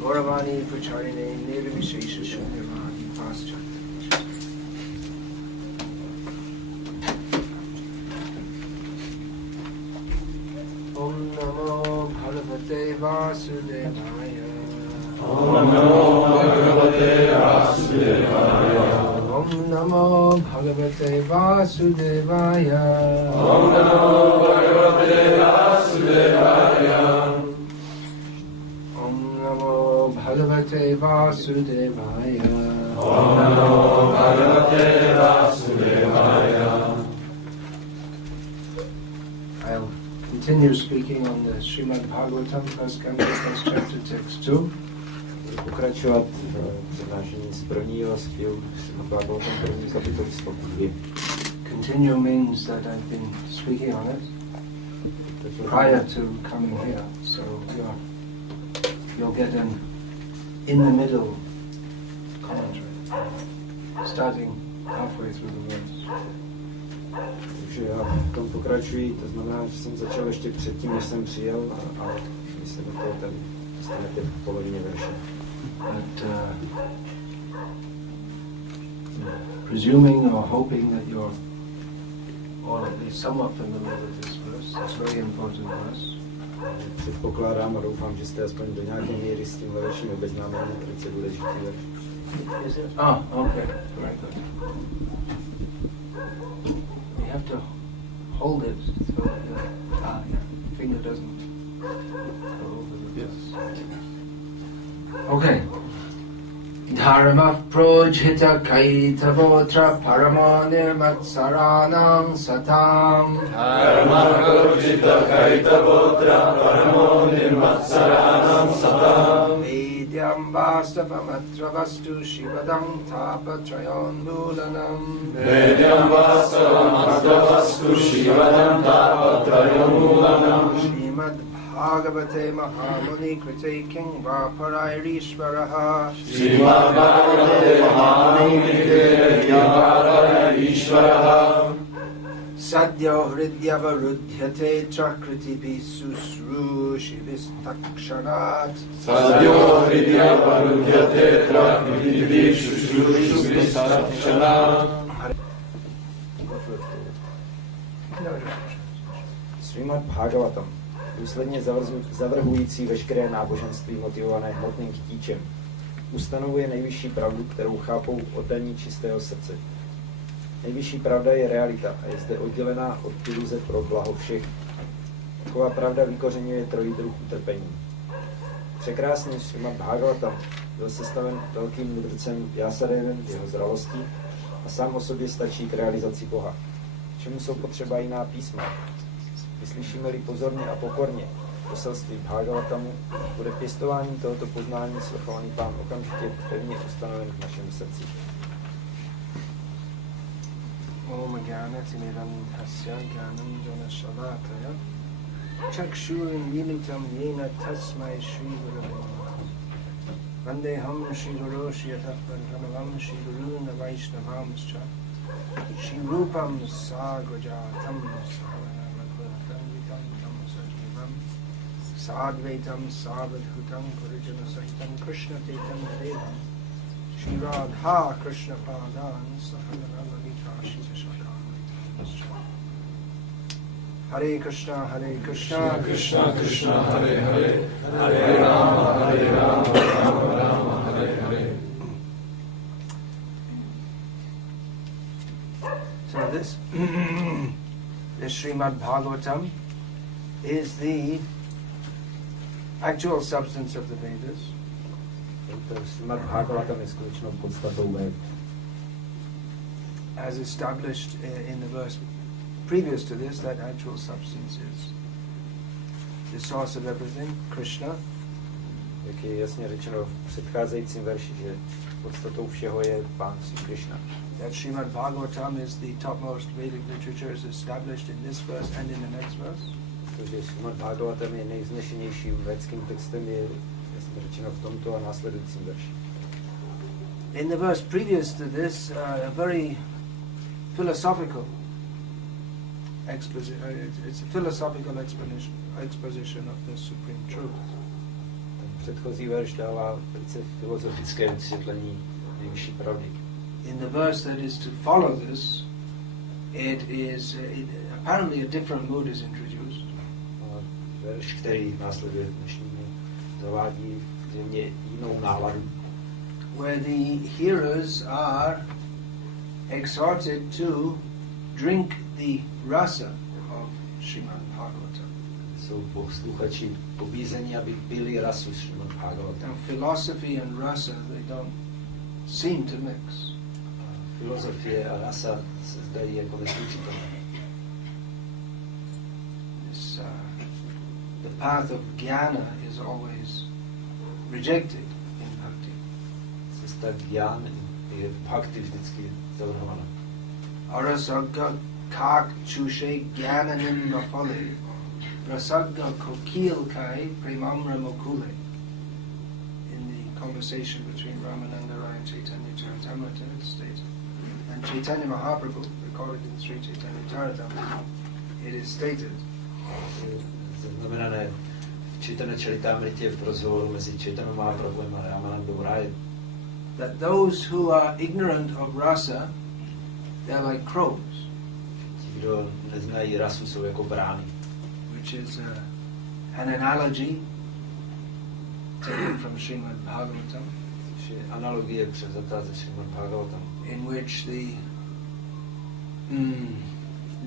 Gauravani Pracharine Nirvishesha Shunyavani Paschat. Om Namo Bhagavate Vasudevaya. Om Namo Bhagavate Vasudevaya. Om Namo Bhagavate Vasudevaya. Om Namo Bhagavate Vasudevaya. Om Namo Bhagavate Vasudevaya. Om Namo Bhagavate Vasudevaya. I'll continue speaking on the Srimad Bhagavatam, first canto, first chapter, text 2. Budu pokračovat v přednášení z prvního zpěvu Srimad Bhagavatam, první kapitoly sloku 2. Continue means that I've been speaking on it prior to coming here, so you'll get an in the middle commentary, starting halfway through the verse. Takže já v tom pokračuji, to znamená, že jsem začal ještě předtím, než jsem přijel a vy se do toho tady dostanete v polovině verše. But presuming or hoping that you're all at least somewhat familiar with this verse, it's a very important verse. Předpokládám a doufám, že jste aspoň do nějaké míry s tím veršem obeznámeni, protože je důležitý verš. Is it? Oh, okay, very good. You have to hold it so that your finger doesn't go over the verse. Okay. Dharma projhita kaitavotra paramo nirmatsaranam satam. Dharma projhita kaitavotra paramo nirmatsaranam satam. Vedyam vastavamatra vastu shivadam tapatrayon mulanam. Vedyam vastavamatra vastu shivadam tapatrayon mulanam. Srimad Bhagavate Mahamuni Krite King Vaparayishvaraha. Srimad Bhagavate Mahamuni Krite King Vaparayishvaraha. Sadhyo Hridyavarudyate Chakriti Susru Shivistaksharat. Sadhyo Hridyavarudyate Chakriti Susru Shivistaksharat. Srimad Bhagavatam, důsledně zavrhující veškeré náboženství motivované hmotným chtíčem, ustanovuje nejvyšší pravdu, kterou chápou oddaní čistého srdce. Nejvyšší pravda je realita a je zde oddělená od iluze pro blaho všech. Taková pravda vykořeňuje trojí druh utrpení. Překrásný Srimad Bhagavatam byl sestaven velkým mudrcem Vyasadevem v jeho zralosti a sám o sobě stačí k realizaci Boha. K čemu jsou potřeba jiná písma? Vyslyšíme-li pozorně a pokorně poselství Bhagavatamu, bude pěstování tohoto poznání svrchovaný Pán okamžitě pevně ustanoven v našem srdci. Om Gyanatimirantasya Gyananjana Shalataya Chakshurin Militam Yena Tasmai Shri Guru Vandeham Shri Guru Shiyatapantanavam Shri Guru Navaishnavamscha Shri Rupam Sagrajatam Sadvaitam Savadhutam Gurijana Sahitam Krishna Tetam Devam Shri Radha Krishna Padan Sahanana Lalita Shita Shakam Hare Krishna Krishna Krishna Hare Hare Hare Rama Rama Rama Hare Hare. So this Srimad Bhagavatam is the actual substance of the Vedas. Srimad Bhagavatam je skutečnou podstatou Ved. As established in the verse previous to this, that actual substance is the source of everything, Krishna. Jak je jasně řečeno v předcházejícím verši, že podstatou všeho je Pán Sri Krishna. That Srimad Bhagavatam is the topmost Vedic literature is established in this verse and in the next verse. Protože Srimad Bhagavatam je nejvznešenějším védským textem, je jasně řečeno v tomto a následujícím verši. In the verse previous to this, a very philosophical it's a philosophical exposition of the supreme truth. Předchozí verš dává velice filozofické vysvětlení nejvyšší pravdy. In the verse that is to follow this, apparently a different mood is introduced. Verš, který následuje dnešnímu, zavádí zřejmě jinou náladu. Where the hearers are exhorted to drink the rasa of Srimad Bhagavatam. Jsou posluchači pobízení, aby pili rasu Srimad Bhagavatam. Now, philosophy and rasa, they don't seem to mix. Filozofie a rasa se zdají jako neslučitelné. The path of jnana is always rejected in bhakti. Cesta jnany je v bhakti vždycky zavrhovaná. Arasagga kak chushe jnananim rafale rasagga kokil kai premamra mokule. In the conversation between Ramananda Rai and Chaitanya Charitamrita, it's stated. And Chaitanya Mahaprabhu, recorded in Sri Chaitanya Charitamrita, it is stated Zaznamenané v Chaitanya Charitamritě v rozhovoru mezi Chaitanya Mahaprabhuem a Ramanandou Rajem, that those who are ignorant of rasa, they're like crows. ti, kdo neznají rasu, jsou jako brány. Which is an analogy taken from Srimad Bhagavatam, Což je analogie převzatá ze Srimad Bhagavatam, in which the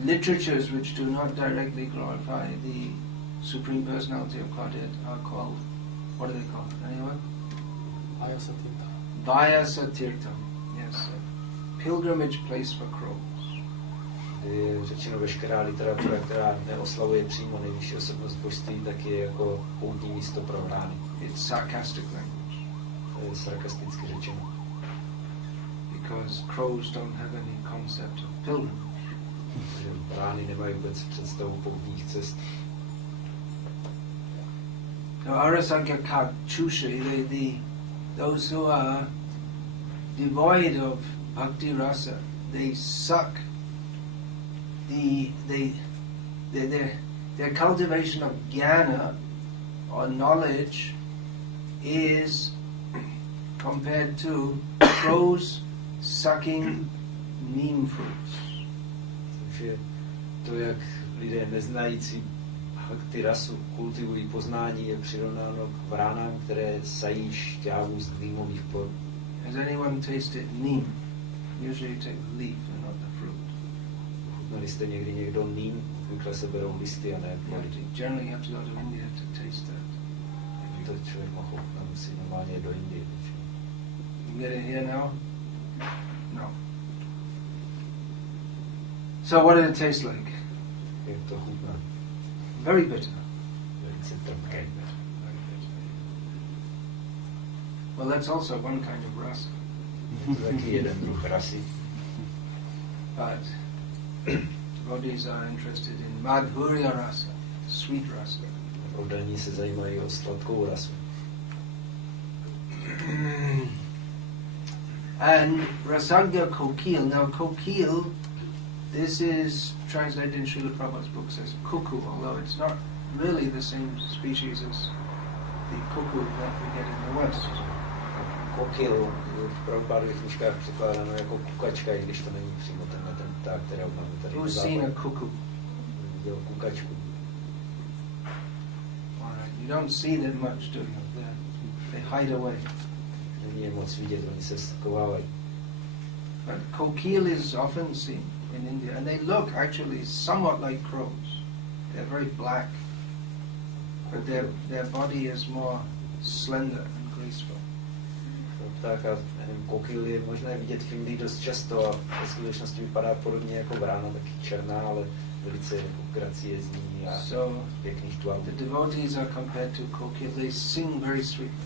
literatures which do not directly glorify the Supreme Personality of Godhead are called, what are they called? Anyone? Vyasa Tirtham. Yes, a pilgrimage place for crows. je řečeno veškerá literatura, která neoslavuje přímo nejvyšší osobnost božství, tak je jako poutní místo pro brány. It's sarcastic language. To je sarkasticky řečeno. Because crows don't have any concept of pilgrimage. Že brány nemají vůbec představu poutních cest. Now, Arasagya Kachushi, those who are devoid of bhakti rasa, they suck their cultivation of jnana or knowledge is compared to crows sucking neem fruits. Takže to, jak lidé neznající bhakti rasu kultivují poznání, je přirovnáno k vránám, které sají šťávu z dýmových plodů. Has anyone tasted neem? Usually you take the leaf and not the fruit. Chutnali jste někdy někdo neem? Zvykle se berou listy a ne plody. Generally you have to go to India to taste that. To člověk má chutnat, musí normálně do Indie. You get it here now? No. So what did it taste like? Jak to chutná? Very bitter. Velice trpké. Very bitter. Well, that's also one kind of rasa. To taky jeden druh rasy. But devotees are interested in madhurya rasa, sweet rasa. Oddaní se zajímají o sladkou rasu. And rasagya kokil. Now kokil, this is translated in Srila Prabhupada's books as cuckoo, although it's not really the same species as the cuckoo that we get in the West. Kokil v Prabhupádových knížkách překládáno jako kukačka, i když to není přímo ten pták, kterého máme tady. Who's seen a cuckoo? Viděl kukačku. You don't see them much, do you? They hide away. Není je moc vidět, oni se schovávají. But kokil is often seen in India, and they look actually somewhat like crows. They're very black, but their body is more slender and graceful. Ptáka, nevím, kokil je možné vidět v Indii dost často a ve skutečnosti vypadá podobně jako vrána, taky černá, ale velice graciezní a pěkných tvarů. The devotees are compared to kokil. They sing very sweetly.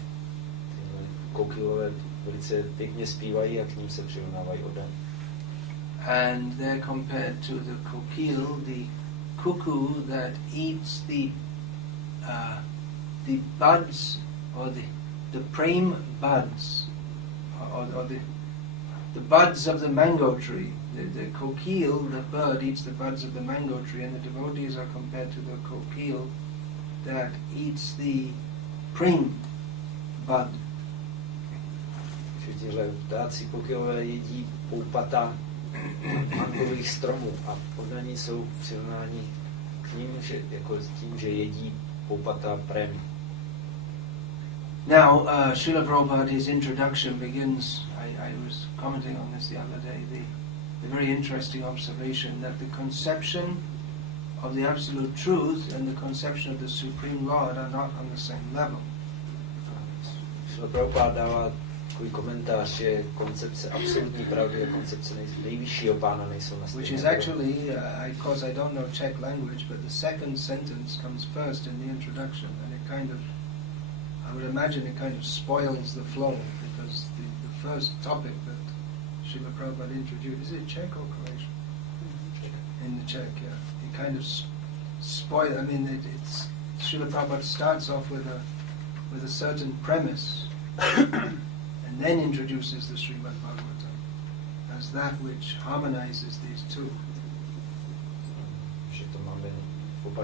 Kokilové velice pěkně zpívají a k ním se přirovnávají oddaní. And they're compared to the kokil, the cuckoo that eats the buds or the prem buds or the buds of the mango tree. The kokil, the bird, eats the buds of the mango tree, and the devotees are compared to the kokil that eats the prem bud. Že ptáci kokilové jedí poupata mangových stromů a podaní jsou přirovnáni k ním, že, jako tím, že jedí poupata prem. Now, Srila Prabhupada, his introduction begins, I was commenting on this the other day, the very interesting observation that the conception of the Absolute Truth and the conception of the Supreme Lord are not on the same level. Srila Prabhupada dává takový komentář, že koncepce absolutní pravdy a koncepce nejvyššího pána nejsou na stejné. Which is actually, of course I don't know Czech language, but the second sentence comes first in the introduction, and it kind of, I would imagine it kind of spoils the flow, because the first topic that Srila Prabhupada introduced, is it Czech or Croatian? In the Czech, yeah. It kind of spoil. I mean, it's Srila Prabhupada starts off with a certain premise, and then introduces the Srimad Bhagavatam as that which harmonizes these two.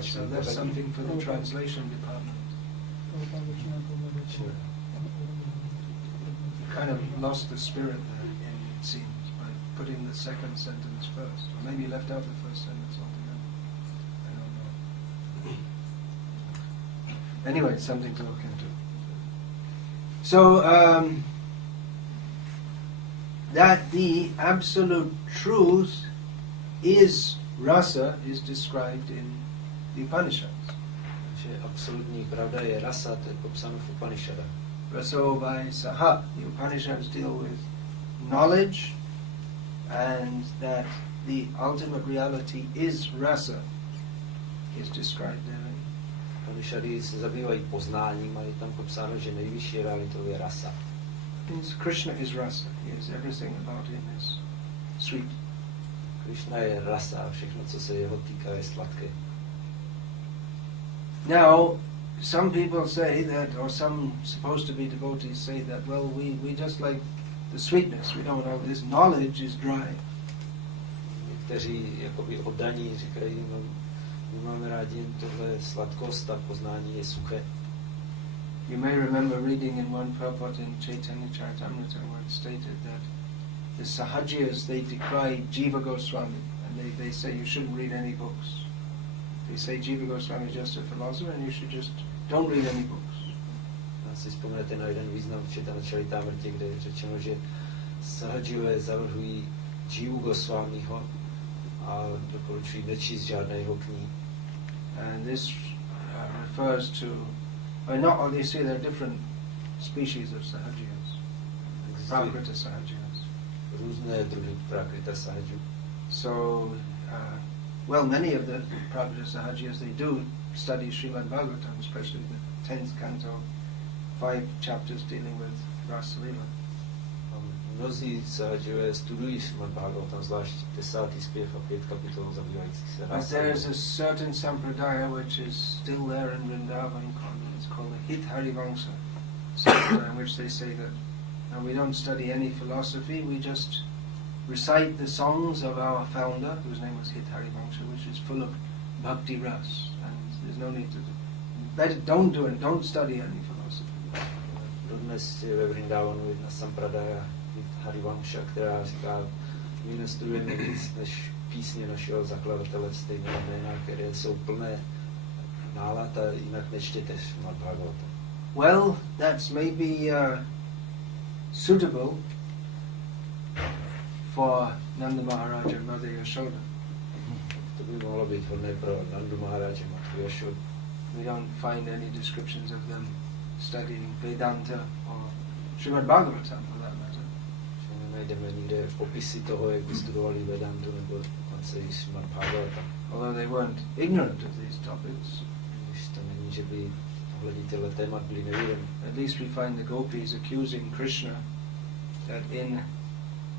So that's something for the translation department. Kind of lost the spirit there, it seems, by putting the second sentence first, or maybe left out the first sentence altogether. I don't know. Anyway, it's something to look into. So that the absolute truth is rasa is described in the Upanishads. Že absolutní pravda je rasa, to je popsáno v Upanishadách. Raso vai saha. The Upanishads deal with knowledge, and that the ultimate reality is rasa is described therein. Upanishady se zabývají poznáním a je tam popsáno, že nejvyšší realitou je rasa. Krishna is rasa. He is everything about him is sweet. Krishna je rasa a všechno, co se jeho týká, je sladké. Now, some people say that, or some supposed to be devotees say that, well, we just like the sweetness. We don't know, this knowledge is dry. Někteří jakoby oddaní říkají, no, my máme rádi jen tohle sladkost a poznání je suché. You may remember reading in one purport in Chaitanya Charitamrita where it stated that the Sahajiyas, they decry Jiva Goswami, and they say you shouldn't read any books. They say Jiva Goswami is just a philosopher and you should just don't read any books. Já si vzpomněte na jeden význam v Chaitanya Charitamrtě, kde je řečeno, že Sahajiyové zavrhují Jivu Goswamiho a doporučují nečíst žádné jeho knihy. And this refers to, or they say there are different species of Sahajiyas, Prakrita Sahajiyas. Různé druhy Prakrita Sahajů. So, well, many of the Prakrita Sahajiyas, they do study Srimad Bhagavatam, especially the 10th canto, 5 chapters dealing with Rasa Lila. Mnozí Sahajové studují Srimad Bhagavatam, zvlášť 10. zpěv a 5 kapitol zabývajících se But there is a certain sampradaya which is still there in Vrindavan, it's called the Hit Harivangsha sampradaya, in which they say that we don't study any philosophy, we just recite the songs of our founder, whose name was Hit Harivangsha, which is full of bhakti ras, and there's no need to better don't do it, don't study any philosophy. Dodnes je ve Vrindavanu jedna sampradaya Hit Harivangsha, která říká, my nestudujeme nic než písně našeho zakladatele stejného jména, které jsou plné nálad a jinak nečtěte Srimad Bhagavatam. Well, that's maybe suitable for Nanda Maharaja and Mother Yashoda. To by mohlo být vhodné pro Nandu Maharaja a Matku Yashodu. We don't find any descriptions of them studying Vedanta or Srimad Bhagavatam for that matter. Nenajdeme nikde popisy toho, jak by studovali Vedantu nebo dokonce i Srimad Bhagavatam. Although they weren't ignorant of these topics. Když to není, že by ohledně těchto témat byli nevědomí. At least we find the gopis accusing Krishna that in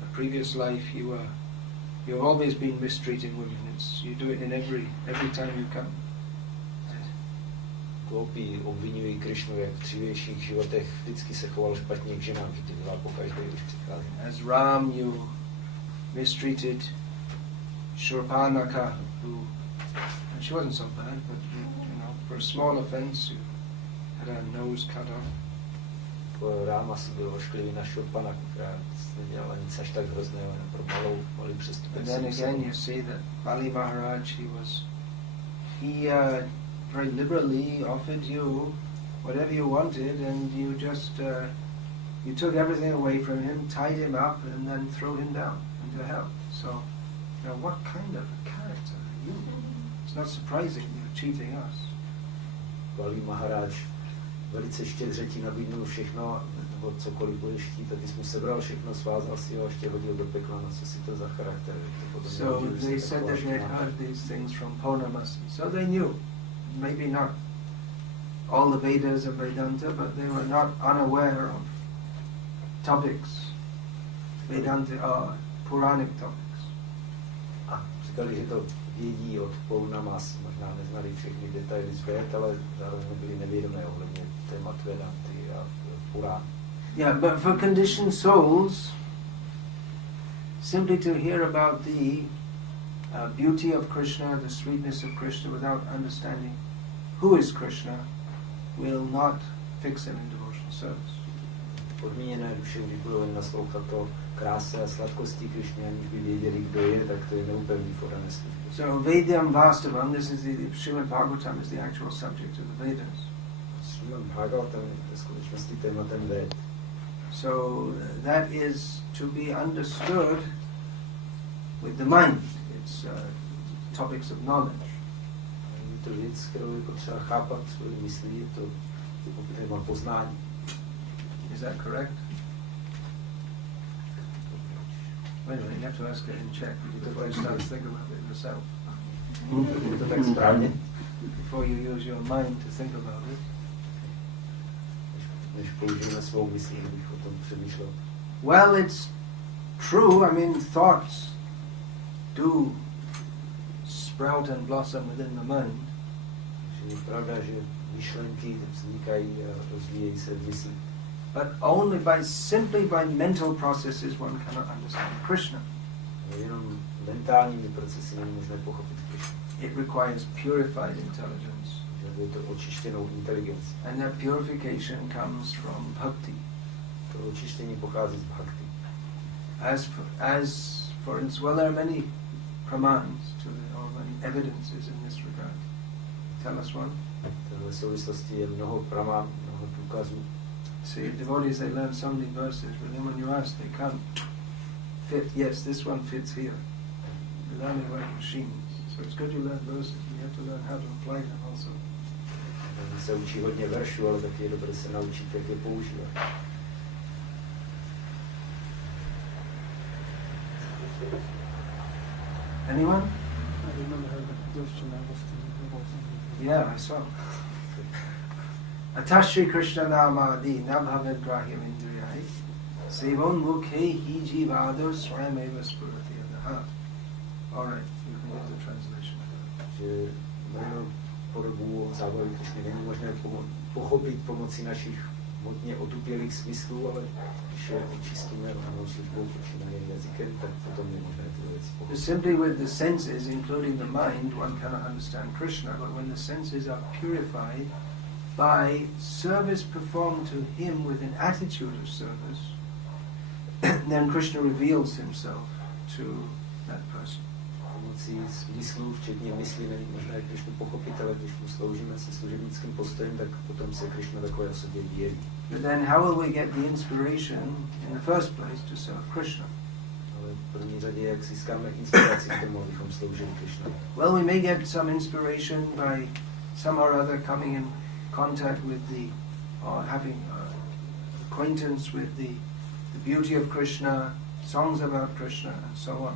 a previous life you've always been mistreating women. You do it in every time you come. Gopí obvinují Krišnu, jak v dřívějších životech vždycky se choval špatně k ženám, že to dělá pokaždé, když přichází. As Ram, you mistreated Shurpanaka, who, and she wasn't so bad, but for a small offense, you had her nose cut off. Ráma si byl ošklivý na Shurpanaku, která nedělala nic až tak hrozného, jen pro malý přestupek. And then again you see that Bali Maharaj, he very liberally offered you whatever you wanted, and you just you took everything away from him, tied him up, and then threw him down into hell. So, what kind of a character are you? It's not surprising you're cheating us. Bali Maharaj velice štědře ti nabídnul všechno, nebo cokoliv budeš chtít, a ty jsi mu sebral všechno, svázal si ho a ještě hodil do pekla, no co si to za charakter. So they said that they had heard these things from Purnamasi, so they knew. Maybe not all the Vedas of Vedanta, but they were not unaware of topics, Vedanta or Puranic topics. A říkali, že to vědí od Purnamasi, možná neznali všechny detaily z Véd, ale zároveň byli nevědomé ohledně témat Vedanty a Purán. Yeah, but for conditioned souls, simply to hear about the beauty of Krishna, the sweetness of Krishna, without understanding who is Krishna, will not fix them in devotional service. Podmíněné duše, když budou jen naslouchat to kráse a sladkosti Krišny, aniž by věděli, kdo je, tak to je neupevní v dané službě. So Vedam Vastavam, this is the Srimad Bhagavatam is the actual subject of the Vedas. Srimad Bhagavatam je v skutečnosti tématem Ved. So that is to be understood with the mind. It's topics of knowledge. Je to věc, kterou je potřeba chápat svoji myslí, je to téma poznání. Is that correct? Wait a minute, you have to ask it in Czech before you start thinking about it yourself. Je to tak správně? Before you use your mind to think about it. Než použijeme svou myslí, abych o tom přemýšlel. Well, it's true. I mean, thoughts do sprout and blossom within the mind. Je pravda, že myšlenky vznikají a rozvíjejí se v mysli. But only simply by mental processes one cannot understand Krishna. Jenom mentálními procesy není možné pochopit Krishna. It requires purified intelligence. Je to očištěnou inteligenci. And that purification comes from bhakti. To očištění pochází z bhakti. As for instance, well, there are many pramans or many evidences in this regard. Tell us one. V téhle souvislosti je mnoho praman, mnoho důkazů. See, devotees, they learn so many verses, but then when you ask, they can't fit. Yes, this one fits here. They learn like machines. So it's good you learn verses, you have to learn how to apply them also. Se učí hodně veršů, ale taky je dobré se naučit, jak je používat. Anyone? I remember her question I was thinking. Yeah, I saw. Atashri Krishna Namadi Nabhavet Grahyam Indriyai Sevan Mukhe Hi Jivado Swayameva Spurati Adaha. Alright, you can get the translation. Že jméno podobu zábavy Krišny není možné pochopit pomocí našich hmotně otupělých smyslů, ale když je očistíme onou službou počínaje jazykem, tak potom je možné ty věci pochopit. Simply with the senses, including the mind, one cannot understand Krishna, but when the senses are purified by service performed to him with an attitude of service, then Krishna reveals himself to that person. Pomocí smyslů, včetně mysli, není možné Krišnu pochopit, ale když mu sloužíme se služebnickým postojem, tak potom se Krišna takové osobě věří. But then how will we get the inspiration in the first place to serve Krishna? Ale v první řadě, jak získáme inspiraci k tomu, abychom sloužili Krišnu? Well, we may get some inspiration by some or other coming in contact with or having acquaintance with the beauty of Krishna, songs about Krishna, and so on.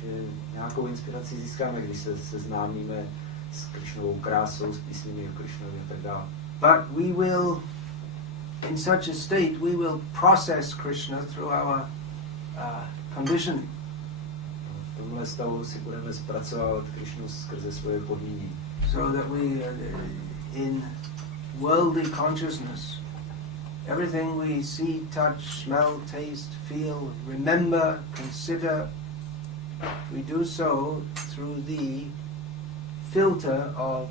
Že nějakou inspiraci získáme, když se seznámíme s Krišnovou krásou, s písněmi o Krišnovi a tak dále. But we will, in such a state, we will process Krishna through our conditioning. V tomhle stavu si budeme zpracovávat Krišnu skrze svoje podmínění. So that we, in worldly consciousness, everything we see, touch, smell, taste, feel, remember, consider, we do so through the filter of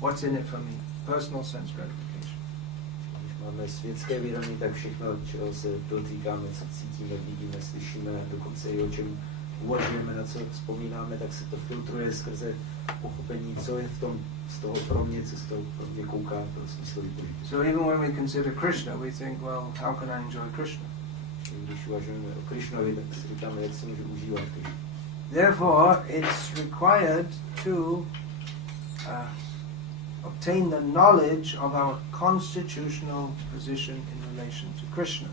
what's in it for me, personal sense gratification. Když máme světské vědomí, tak všechno, čeho se dotýkáme, co cítíme, vidíme, slyšíme, dokonce i o čem uvažujeme, na co vzpomínáme, tak se to filtruje skrze pochopení, co je v tom, z toho pro mě, co z toho pro mě kouká, pro smyslový požití. So even when we consider Krishna, we think, well, how can I enjoy Krishna? Když uvažujeme o Krishnovi, tak si říkáme, jak se může užívat Krishna. Therefore, it's required to obtain the knowledge of our constitutional position in relation to Krishna.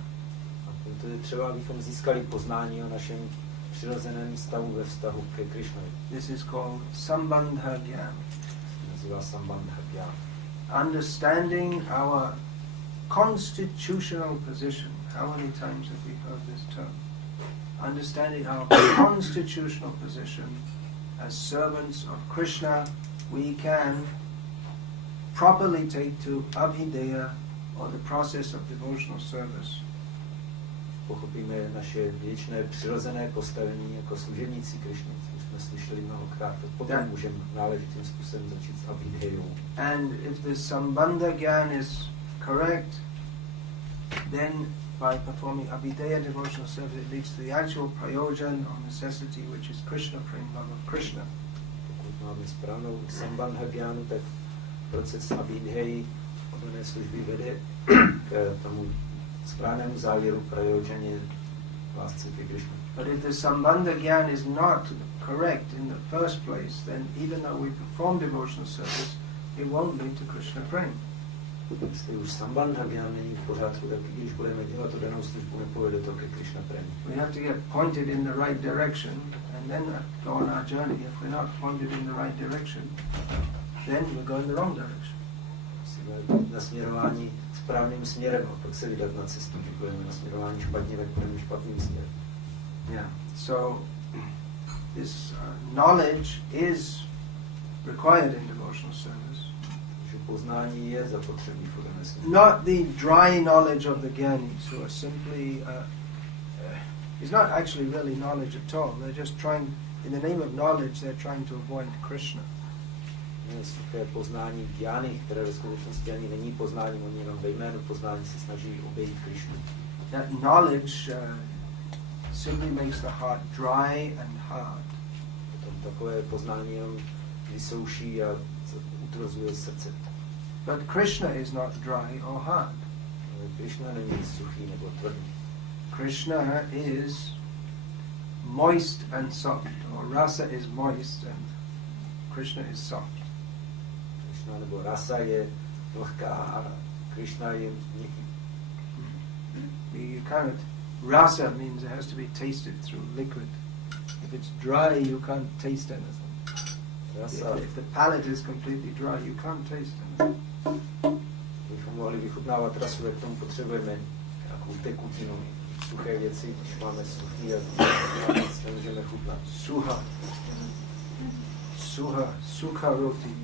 A proto je třeba, abychom získali poznání o našem přirozeném stavu ve vztahu ke Krishnovi. This is called Sambandha Gyan. Nazývá Sambandha Gyan. Understanding our constitutional position. How many times have we heard this term? Understanding our constitutional position as servants of Krishna, we can properly take to abhideya, or the process of devotional service. Pochopíme naše věčné přirozené postavení jako služebníci Krishny, což jsme slyšeli mnohokrát, tak potom můžeme náležitým způsobem začít s abhidheyou. And if the Sambandha Gyan is correct, then by performing abhideya devotional service, it leads to the actual prayojan or necessity, which is Krishna prem, love of Krishna. Pokud máme správnou Sambandha Gyanu, tak proces abhidheyi oddané služby vede k tomu správnému závěru prayojaně lásce ke Krishna. But if the Sambandha Gyan is not correct in the first place, then even though we perform devotional service, it won't lead to Krishna prem. Jestli už Sambandha Gyan není v pořádku, tak i když budeme dělat tu danou službu, nepovede to ke Krishna prem. We have to get pointed in the right direction and then go on our journey. If we're not pointed in the right direction, then we're going the wrong direction. Musíme být nasměrování správným směrem a pak se vydat na cestu. Když budeme nasměrování špatně, tak budeme špatným směrem. Yeah. So this knowledge is required in devotional service. Poznání je zapotřebí v oddané službě. Not the dry knowledge of the Gyanis, who are simply it's not actually really knowledge at all. They're just trying, in the name of knowledge, they're trying to avoid Krishna. Suché poznání Gyány, které ve skutečnosti ani není poznáním, oni jenom ve jménu poznání se snaží obejít Krishnu. That knowledge simply makes the heart dry and hard. Potom takové poznání jenom vysouší a utvrzuje srdce. But Krishna is not dry or hard. Krishna není suchý nebo tvrdý. Krishna is moist and soft, or rasa is moist and Krishna is soft. Krishna nebo rasa je vlhká a Krishna je měkký. You can't, rasa means it has to be tasted through liquid. If it's dry, you can't taste anything. Rasa. If the palate is completely dry, you can't taste anything. Kdybychom mohli vychutnávat rasu, tak k tomu potřebujeme nějakou tekutinu. Suché věci, když máme suchý a nic nemůžeme chutnat. Suha. Sukha roti.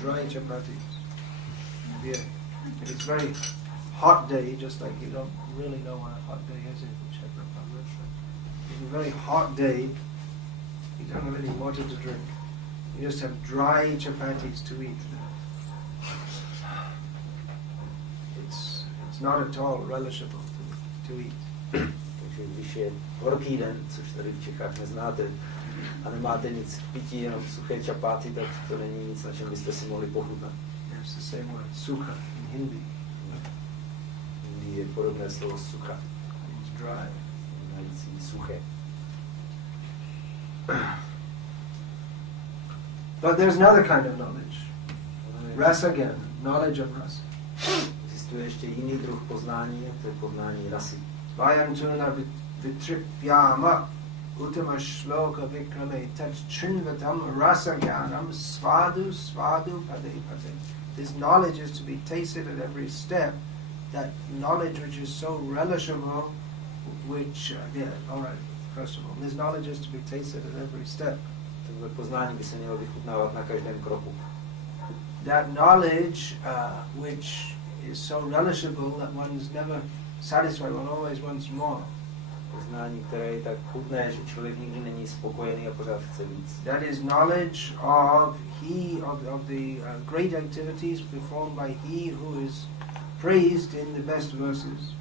Dry chapatis. Yeah. If it's very hot day, just like you don't really know what a hot day is in Czech Republic. It's a very hot day, you don't have any water to drink. You just have dry chapatis to eat. It's not at all relishable to eat. Takže když je horký den, což tady v Čechách neznáte, a nemáte nic k pití, jenom suché čapáty, tak to není nic, na čem byste si mohli pochutnat. It's the same word, sukha in Hindi. V Indii je podobné slovo sukha. It's dry. Znamenající suché. But there's another kind of knowledge. Rasa again, knowledge of rasa. Existuje ještě jiný druh poznání, to je poznání rasy. Vayantuna vitripyama uttama shloka vikrame tat chinvatam rasa gyanam svadu svadu pade pade. This knowledge is to be tasted at every step. That knowledge which is so relishable, which, first of all, this knowledge is to be tasted at every step. Tohle poznání by se mělo vychutnávat na každém kroku. that knowledge which is so relishable that one's never satisfied, one always wants more. Poznání, které je tak chutné, že člověk nikdy není spokojený a pořád chce víc. That is knowledge of the great activities performed by he who is praised in the best verses.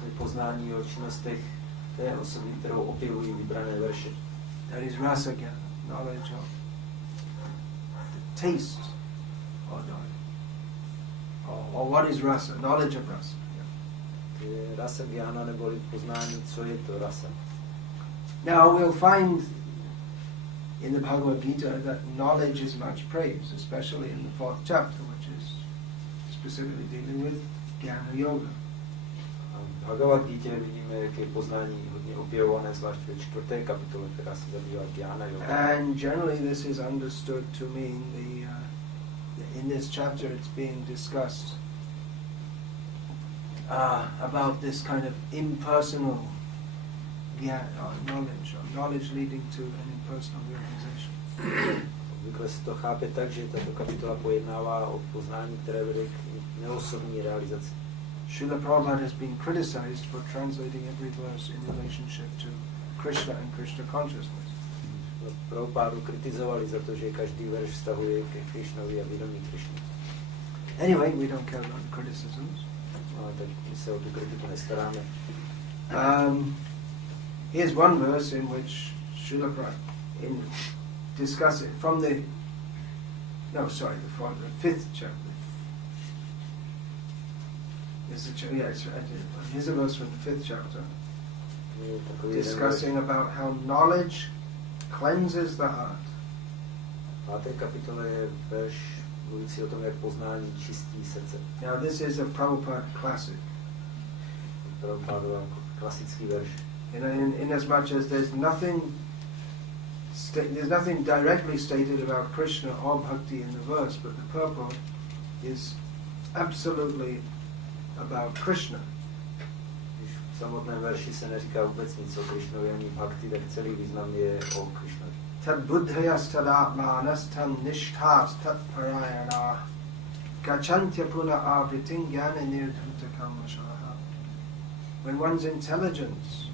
To je poznání o činnostech té osoby, kterou objevují vybrané verše. That is rasa gyan, knowledge of the taste or what is rasa, knowledge of rasa. To je rasa gyana, neboli poznání, co je to rasa. Now we'll find in the Bhagavad Gita that knowledge is much praised, especially in the 4th chapter, which is specifically dealing with Jnana Yoga. V Bhagavad Gita vidíme, jak je poznání hodně objevované, zvlášť ve 4. kapitole, která se zabývá Jnana Yoga. And generally this is understood to mean in this chapter it's being discussed about this kind of impersonal knowledge leading to an impersonal realization. Obvykle se to chápe tak, že tato kapitola pojednává o poznání, které vede k neosobní realizaci. Srila Prabhupada has been criticized for translating every verse in relationship to Krishna and Krishna consciousness. Prabhupádu kritizovali za to, že každý verš vztahuje ke Krishnovi a vědomí Krishny. Anyway, we don't care about the criticisms. No, tak my se o tu kritiku nestaráme. Here's one verse in which Srila Prabhupada discuss it from the 5th chapter. Here's a verse from the 5th chapter discussing about how knowledge cleanses the heart. V 5. kapitole je verš mluvící o tom, jak poznání čistí srdce. Now this is a Prabhupada classic. Prabhupada klasický verš. In as much as there's nothing directly stated about Krishna or Bhakti in the verse, but the purport is absolutely about Krishna. Když v samotném verši se neříká vůbec nic o Krishnovi ani Bhakti, tak celý význam je o Krishnovi. Tad buddhayas tadātmānas tam nishtās tad parāyanā gacchantya puna avritin jnana nirdhuta kammashaha. When one's intelligence,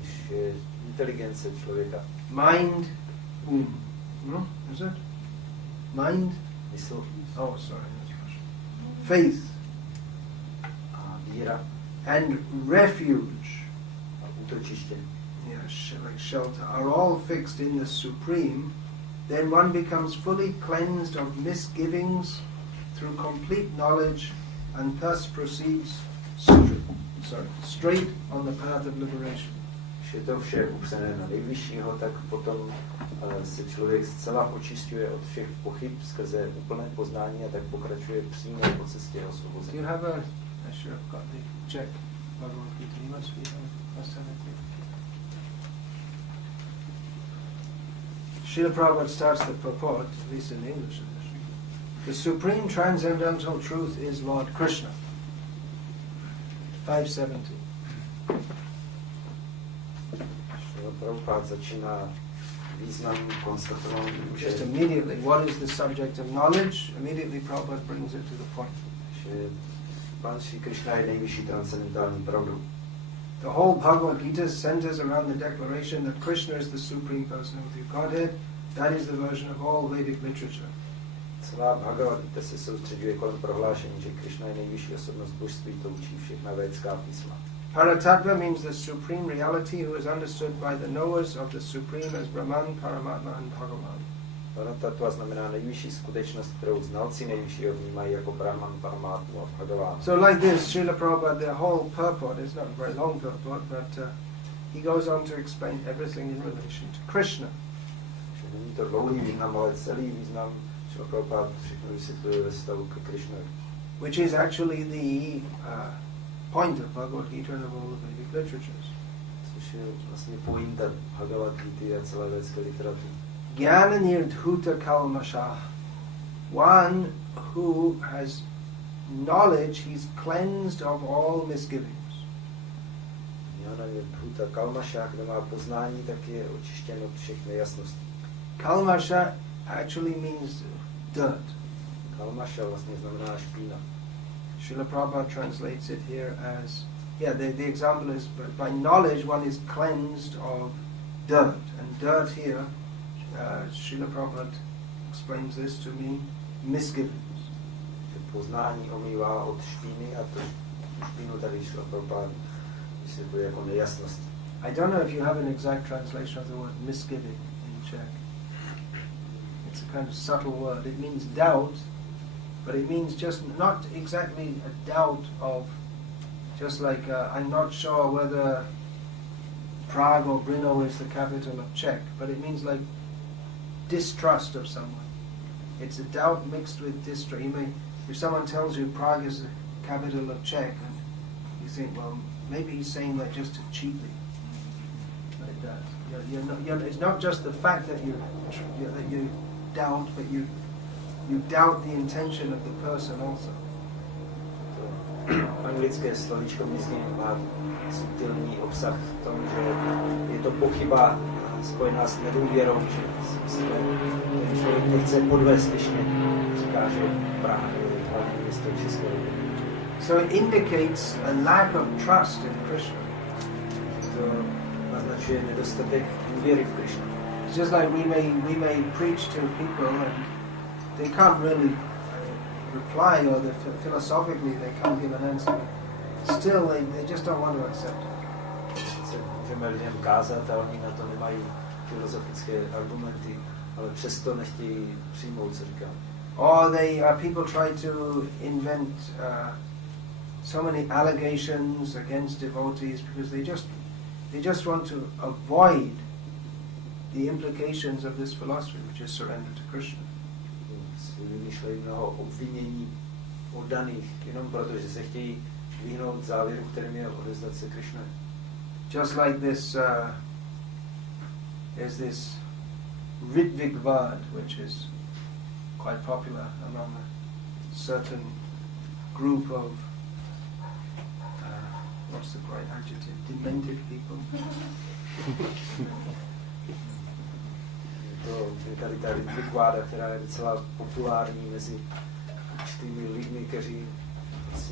když je inteligence člověka, mind, is it? Mind? Mysl. Oh, sorry. Faith. Víra. And refuge. A útočiště. Like shelter, are all fixed in the Supreme, then one becomes fully cleansed of misgivings through complete knowledge and thus proceeds straight on the path of liberation. Když je to vše upřené na nejvyššího, tak potom se člověk zcela očišťuje od všech pochyb skrze úplné poznání a tak pokračuje přímo po cestě osvobození. You have I should have got the check. Bhagavad Gita. You must have it. Srila Prabhupada starts the purport, at least in the English edition. The supreme transcendental truth is Lord Krishna. 570. Srila Prabhupada začíná význam konstatovaným. Just immediately, what is the subject of knowledge? Immediately Prabhupada brings it to the point. Že Pán Šrí Krishna je nejvyšší transcendentální pravdou. The whole Bhagavad Gita centers around the declaration that Krishna is the supreme personality of Godhead. That is the version of all Vedic literature. Celá Bhagavad Gita se soustředuje kolem prohlášení, že Krishna je nejvyšší osobnost božství, to učí všechna védská písma. Paratattva means the supreme reality who is understood by the knowers of the supreme as Brahman, Paramatma and Bhagavan. Paratattva znamená nejvyšší skutečnost, kterou znalci nejvyššího vnímají jako Brahman, Paramatmu a Bhagavan. So like this, Srila Prabhupada, the whole purport is not a very long purport, but he goes on to explain everything in relation to Krishna. Není to dlouhý význam, ale celý význam Srila Prabhupada všechno vysvětluje ve vztahu ke Krishnovi. Which is actually the point of Bhagavad Gita and of all the Vedic literatures. Což je vlastně pointa Bhagavad Gita a celé védské literatury. Jnana nirdhuta kalmasha. One who has knowledge, he's cleansed of all misgivings. Jnana nirdhuta kalmasha, kdo má poznání, tak je očištěn od všech nejasností. Kalmasha actually means dirt. Kalmaša vlastně znamená špína. Srila Prabhupada translates it here as, the example is, by knowledge one is cleansed of dirt. And dirt here, Srila Prabhupada explains this to mean misgivings. Poznání omývá od špíny a to špínu tady Srila Prabhupada vysvětluje jako nejasnost. I don't know if you have an exact translation of the word misgiving in Czech. It's a kind of subtle word. It means doubt, but it means just not exactly a doubt of, just like I'm not sure whether Prague or Brno is the capital of Czech, but it means like distrust of someone. It's a doubt mixed with distrust. If someone tells you Prague is the capital of Czech, and you think, well, maybe he's saying that just to cheat me. But it does. It's not just the fact that you doubt, but you doubt the intention of the person also. To anglické slovíčko myslím má subtilní obsah v tom, že je to pochyba spojená s nedůvěrou, že ten člověk nechce podvést, když říká, že Praha je hlavní město České republiky. So it indicates a lack of trust in Krishna. To naznačuje nedostatek důvěry v Krishna. It's just like we may preach to people and they can't really reply, or philosophically they can't give an answer. Still, they just don't want to accept it. Můžeme lidem kázat a oni na to nemají filozofické argumenty, ale přesto nechtějí přijmout, co říkám. Or people try to invent so many allegations against devotees because they just want to avoid the implications of this philosophy, which is surrender to Krishna. Vymýšlejí mnoho obvinění oddaných, jenom proto, že se chtějí vyhnout závěru, kterým je odevzdat se Krishna. Just like this, there's this Ritvik Vad, which is quite popular among a certain group of, what's the right adjective, demented people. Je tady ta Ritvik Vada, která je docela populární mezi určitými lidmi, kteří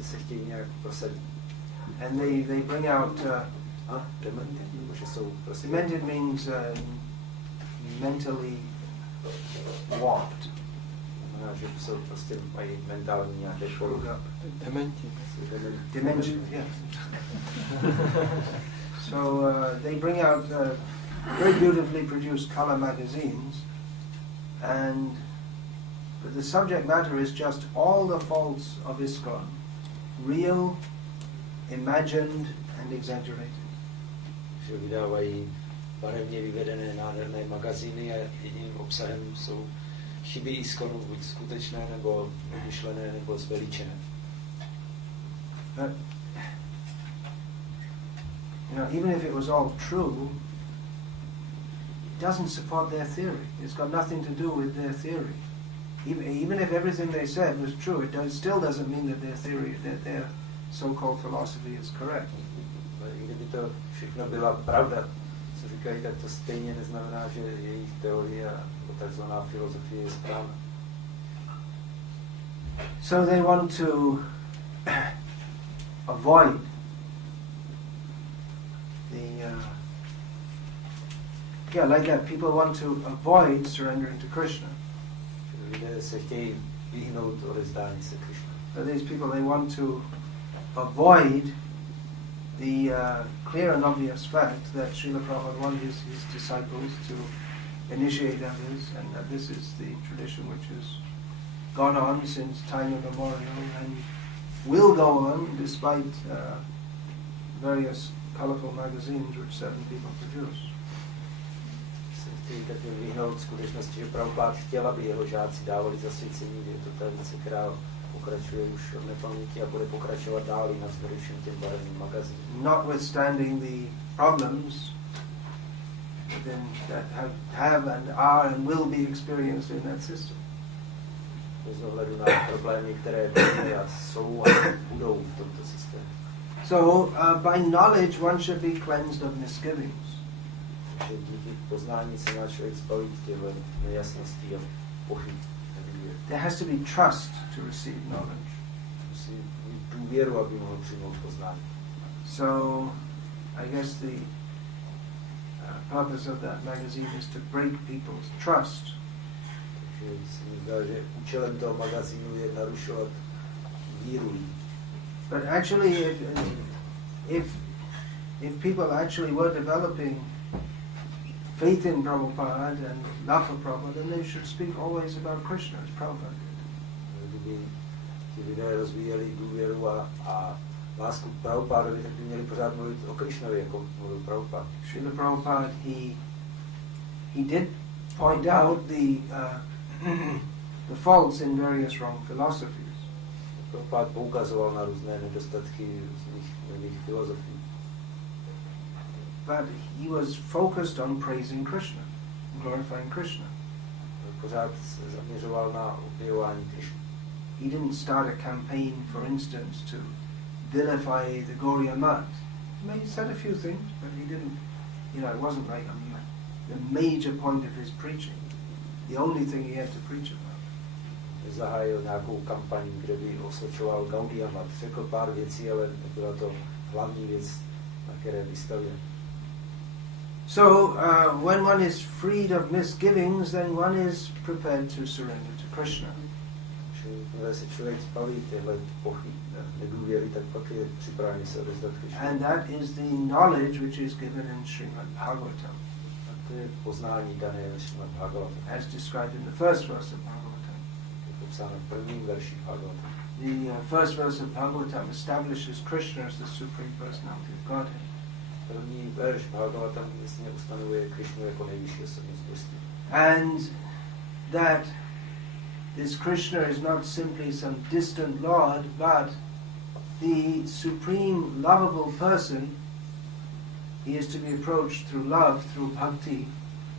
se chtějí nějak prosadit. And they bring out demented, že jsou prostě... Demented means mentally warped. Znamená, že jsou prostě mají mentální nějaké poruchy. Dementia, yes. So they bring out very beautifully produced color magazines, and the subject matter is just all the faults of ISKCON, real, imagined, and exaggerated. Že vydávají barevně vyvedené nádherné magazíny a jediným obsahem jsou chyby ISKCONu, buď skutečné, nebo vymyšlené, nebo zveličené. Even if it was all true, it doesn't support their theory. It's got nothing to do with their theory. Even if everything they said was true, it still doesn't mean that their theory, that their so-called philosophy is correct. Kdyby to všechno byla pravda, co říkají, tak to stejně neznamená, že jejich teorie nebo takzvaná filozofie je správná. So they want to avoid like that. People want to avoid surrendering to Krishna. Lidé se chtějí vyhnout odevzdání se Krishna. So these people, they want to avoid the clear and obvious fact that Srila Prabhupada wanted his disciples to initiate others, and that this is the tradition which has gone on since time immemorial and will go on despite various colorful magazines which certain people produce. Chtějí také vyhnout skutečnosti, že Prabhupada chtěl, aby jeho žáci dávali zasvěcení, je to tradice, která pokračuje už od nepaměti a bude pokračovat dál i navzdory všem těm barevným magazínům. Notwithstanding the problems that have and are and will be experienced in that system. Bez ohledu na problémy, které byly a jsou a budou v tomto systému. So, by knowledge one should be cleansed of misgivings. Takže díky poznání se má člověk zbavit těchto nejasností a pochyb. there has to be trust to receive knowledge. Musí mít důvěru, aby mohl přijmout poznání. So, I guess the purpose of that magazine is to break people's trust. Takže si mi zdá, že účelem toho magazínu je narušovat víru. But actually, if people actually were developing faith in Prabhupada and love for Prabhupada, then they should speak always about Krishna, as Prabhupada did. Kdyby ti lidé rozvíjeli důvěru a lásku k Prabhupádovi, tak by měli pořád mluvit o Krishnovi, jako mluvil Prabhupada. Srila Prabhupada, he did point out the faults in various wrong philosophies. Prabhupada poukazoval na různé nedostatky různých nových filozofií. But he was focused on praising Krishna, glorifying Krishna. Pořád se zaměřoval na objevování Krishna. He didn't start a campaign, for instance, to vilify the Gauriya Math. He said a few things, but he didn't, it wasn't like the major point of his preaching. The only thing he had to preach about. Zahájil nějakou kampaň, kde by osočoval Gaudiya Math. Řekl pár věcí, ale nebyla to hlavní věc, na které vystavil. So, when one is freed of misgivings, then one is prepared to surrender to Krishna. Když se člověk zbaví těchto pochyb, nedůvěry, tak pak je připravený se odevzdat Krishna. And that is the knowledge which is given in Srimad Bhagavatam. A to je poznání dané ve Srimad Bhagavatam. As described in the first verse of Bhagavatam. Je popsáno v prvním verši Bhagavatam. The first verse of Bhagavatam establishes Krishna as the Supreme Personality of Godhead. První verš Bhagavatam jasně ustanovuje Krishnu jako nejvyšší osobnost božství. And that this Krishna is not simply some distant Lord, but the supreme lovable person. He is to be approached through love, through bhakti.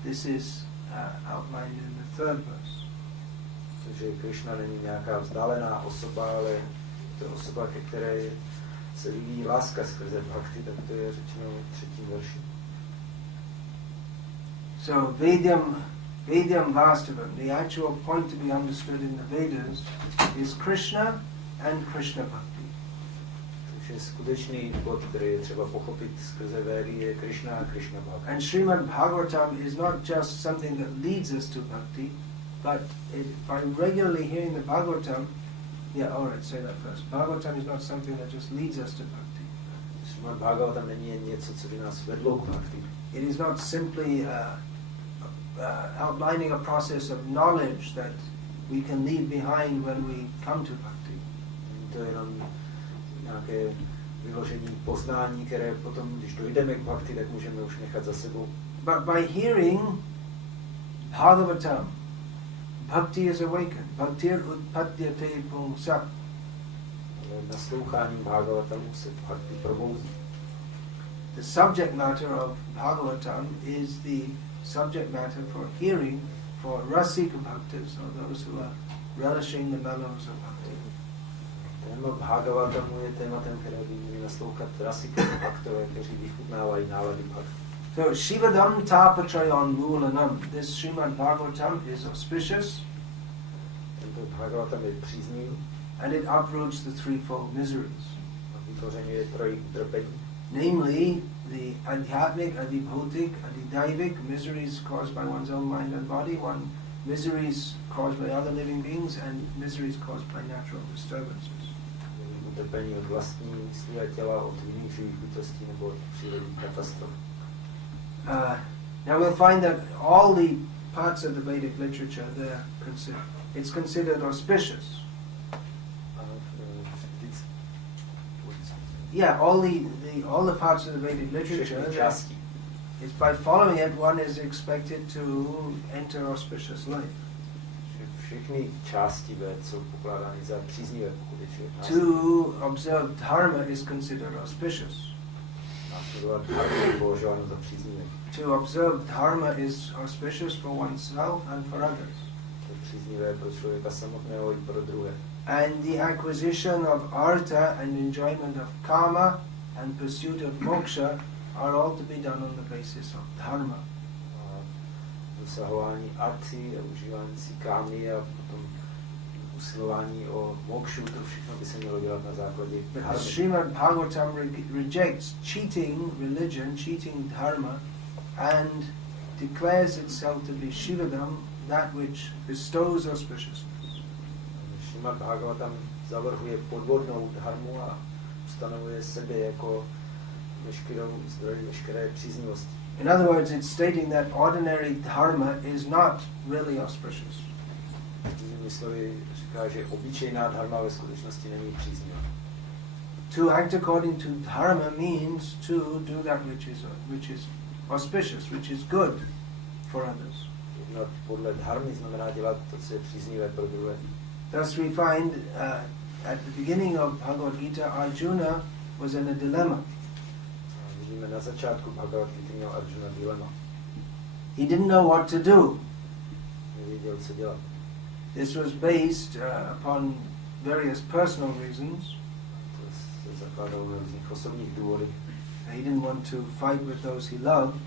This is outlined in the third verse. Takže Krishna není nějaká vzdálená osoba, ale to je osoba, ke které se vyvíjí láska skrze bhakti, tak to je řečeno v třetím verši. So Vedyam Vastavam, the actual point to be understood in the Vedas is Krishna and Krishna Bhakti. Takže skutečný bod, který je třeba pochopit skrze Védy, je Krishna a Krishna Bhakti. And Srimad Bhagavatam is not just something that leads us to Bhakti, but by regularly hearing the Bhagavatam, say that first. Bhagavatam is not something that just leads us to Bhakti. Srimad Bhagavatam není jen něco, co by nás vedlo k Bhakti. It is not simply outlining a process of knowledge that we can leave behind when we come to Bhakti. To je jenom nějaké vyložení poznání, které potom, když dojdeme k Bhakti, tak můžeme už nechat za sebou. But by hearing Bhagavatam, Bhakti is awakened. Bhaktir utpadyate pumsa. Nasloucháním Bhagavatamu se Bhakti probouzí. The subject matter of Bhagavatam is the subject matter for hearing for rasika bhaktas, or those who are relishing the mellows of bhakti. Téma Bhagavatamu je tématem, které by měli naslouchat rasika bhaktové, kteří vychutnávají nálady bhakti. So Shivadam Tapatrayan Moolanam. This Srimad Bhagavatam is auspicious. Tento Bhagavatam je příznivý. And it uproots the threefold miseries. Vykořeňuje trojí utrpení. Namely, the adhyatmic, adibhotik, adidaivic miseries caused by one's own mind and body, miseries caused by other living beings, and miseries caused by natural disturbances. Utrpení od vlastní mysli a těla, od jiných živých bytostí nebo od přírodních katastrof. Now we'll find that all the parts of the Vedic literature it's considered auspicious. Yeah, all the parts of the Vedic literature. It's by following it one is expected to enter auspicious life. Všechny části Véd jsou pokládány za příznivé, pokud je člověk následuje. To observe dharma is considered auspicious. Následovat dharma je považováno za příznivé. To observe dharma is auspicious for oneself and for others. To je příznivé pro člověka samotného i pro druhé. And the acquisition of artha and enjoyment of kama and pursuit of moksha are all to be done on the basis of dharma. Dosahování arty a užívání si kámy a potom usilování o mokšu, to všechno by se mělo dělat na základě dharmy. Srimad Bhagavatam rejects cheating religion, cheating dharma, and declares itself to be Shivadam, that which bestows auspiciousness. Srimad Bhagavatam zavrhuje podvodnou dharmu a ustanovuje sebe jako zdroj veškeré příznivosti. In other words, it's stating that ordinary dharma is not really auspicious. Jinými slovy říká, že obyčejná dharma ve skutečnosti není příznivá. To act according to dharma means to do that which is auspicious, which is good for others. Jednat podle dharmy znamená dělat to, co je příznivé pro druhé. Thus we find at the beginning of Bhagavad Gita, Arjuna was in a dilemma. Vidíme na začátku Bhagavad Gita měl Arjuna dilema. He didn't know what to do. Nevěděl, co dělat. This was based upon various personal reasons. To se zakládalo na různých osobních důvodech. He didn't want to fight with those he loved.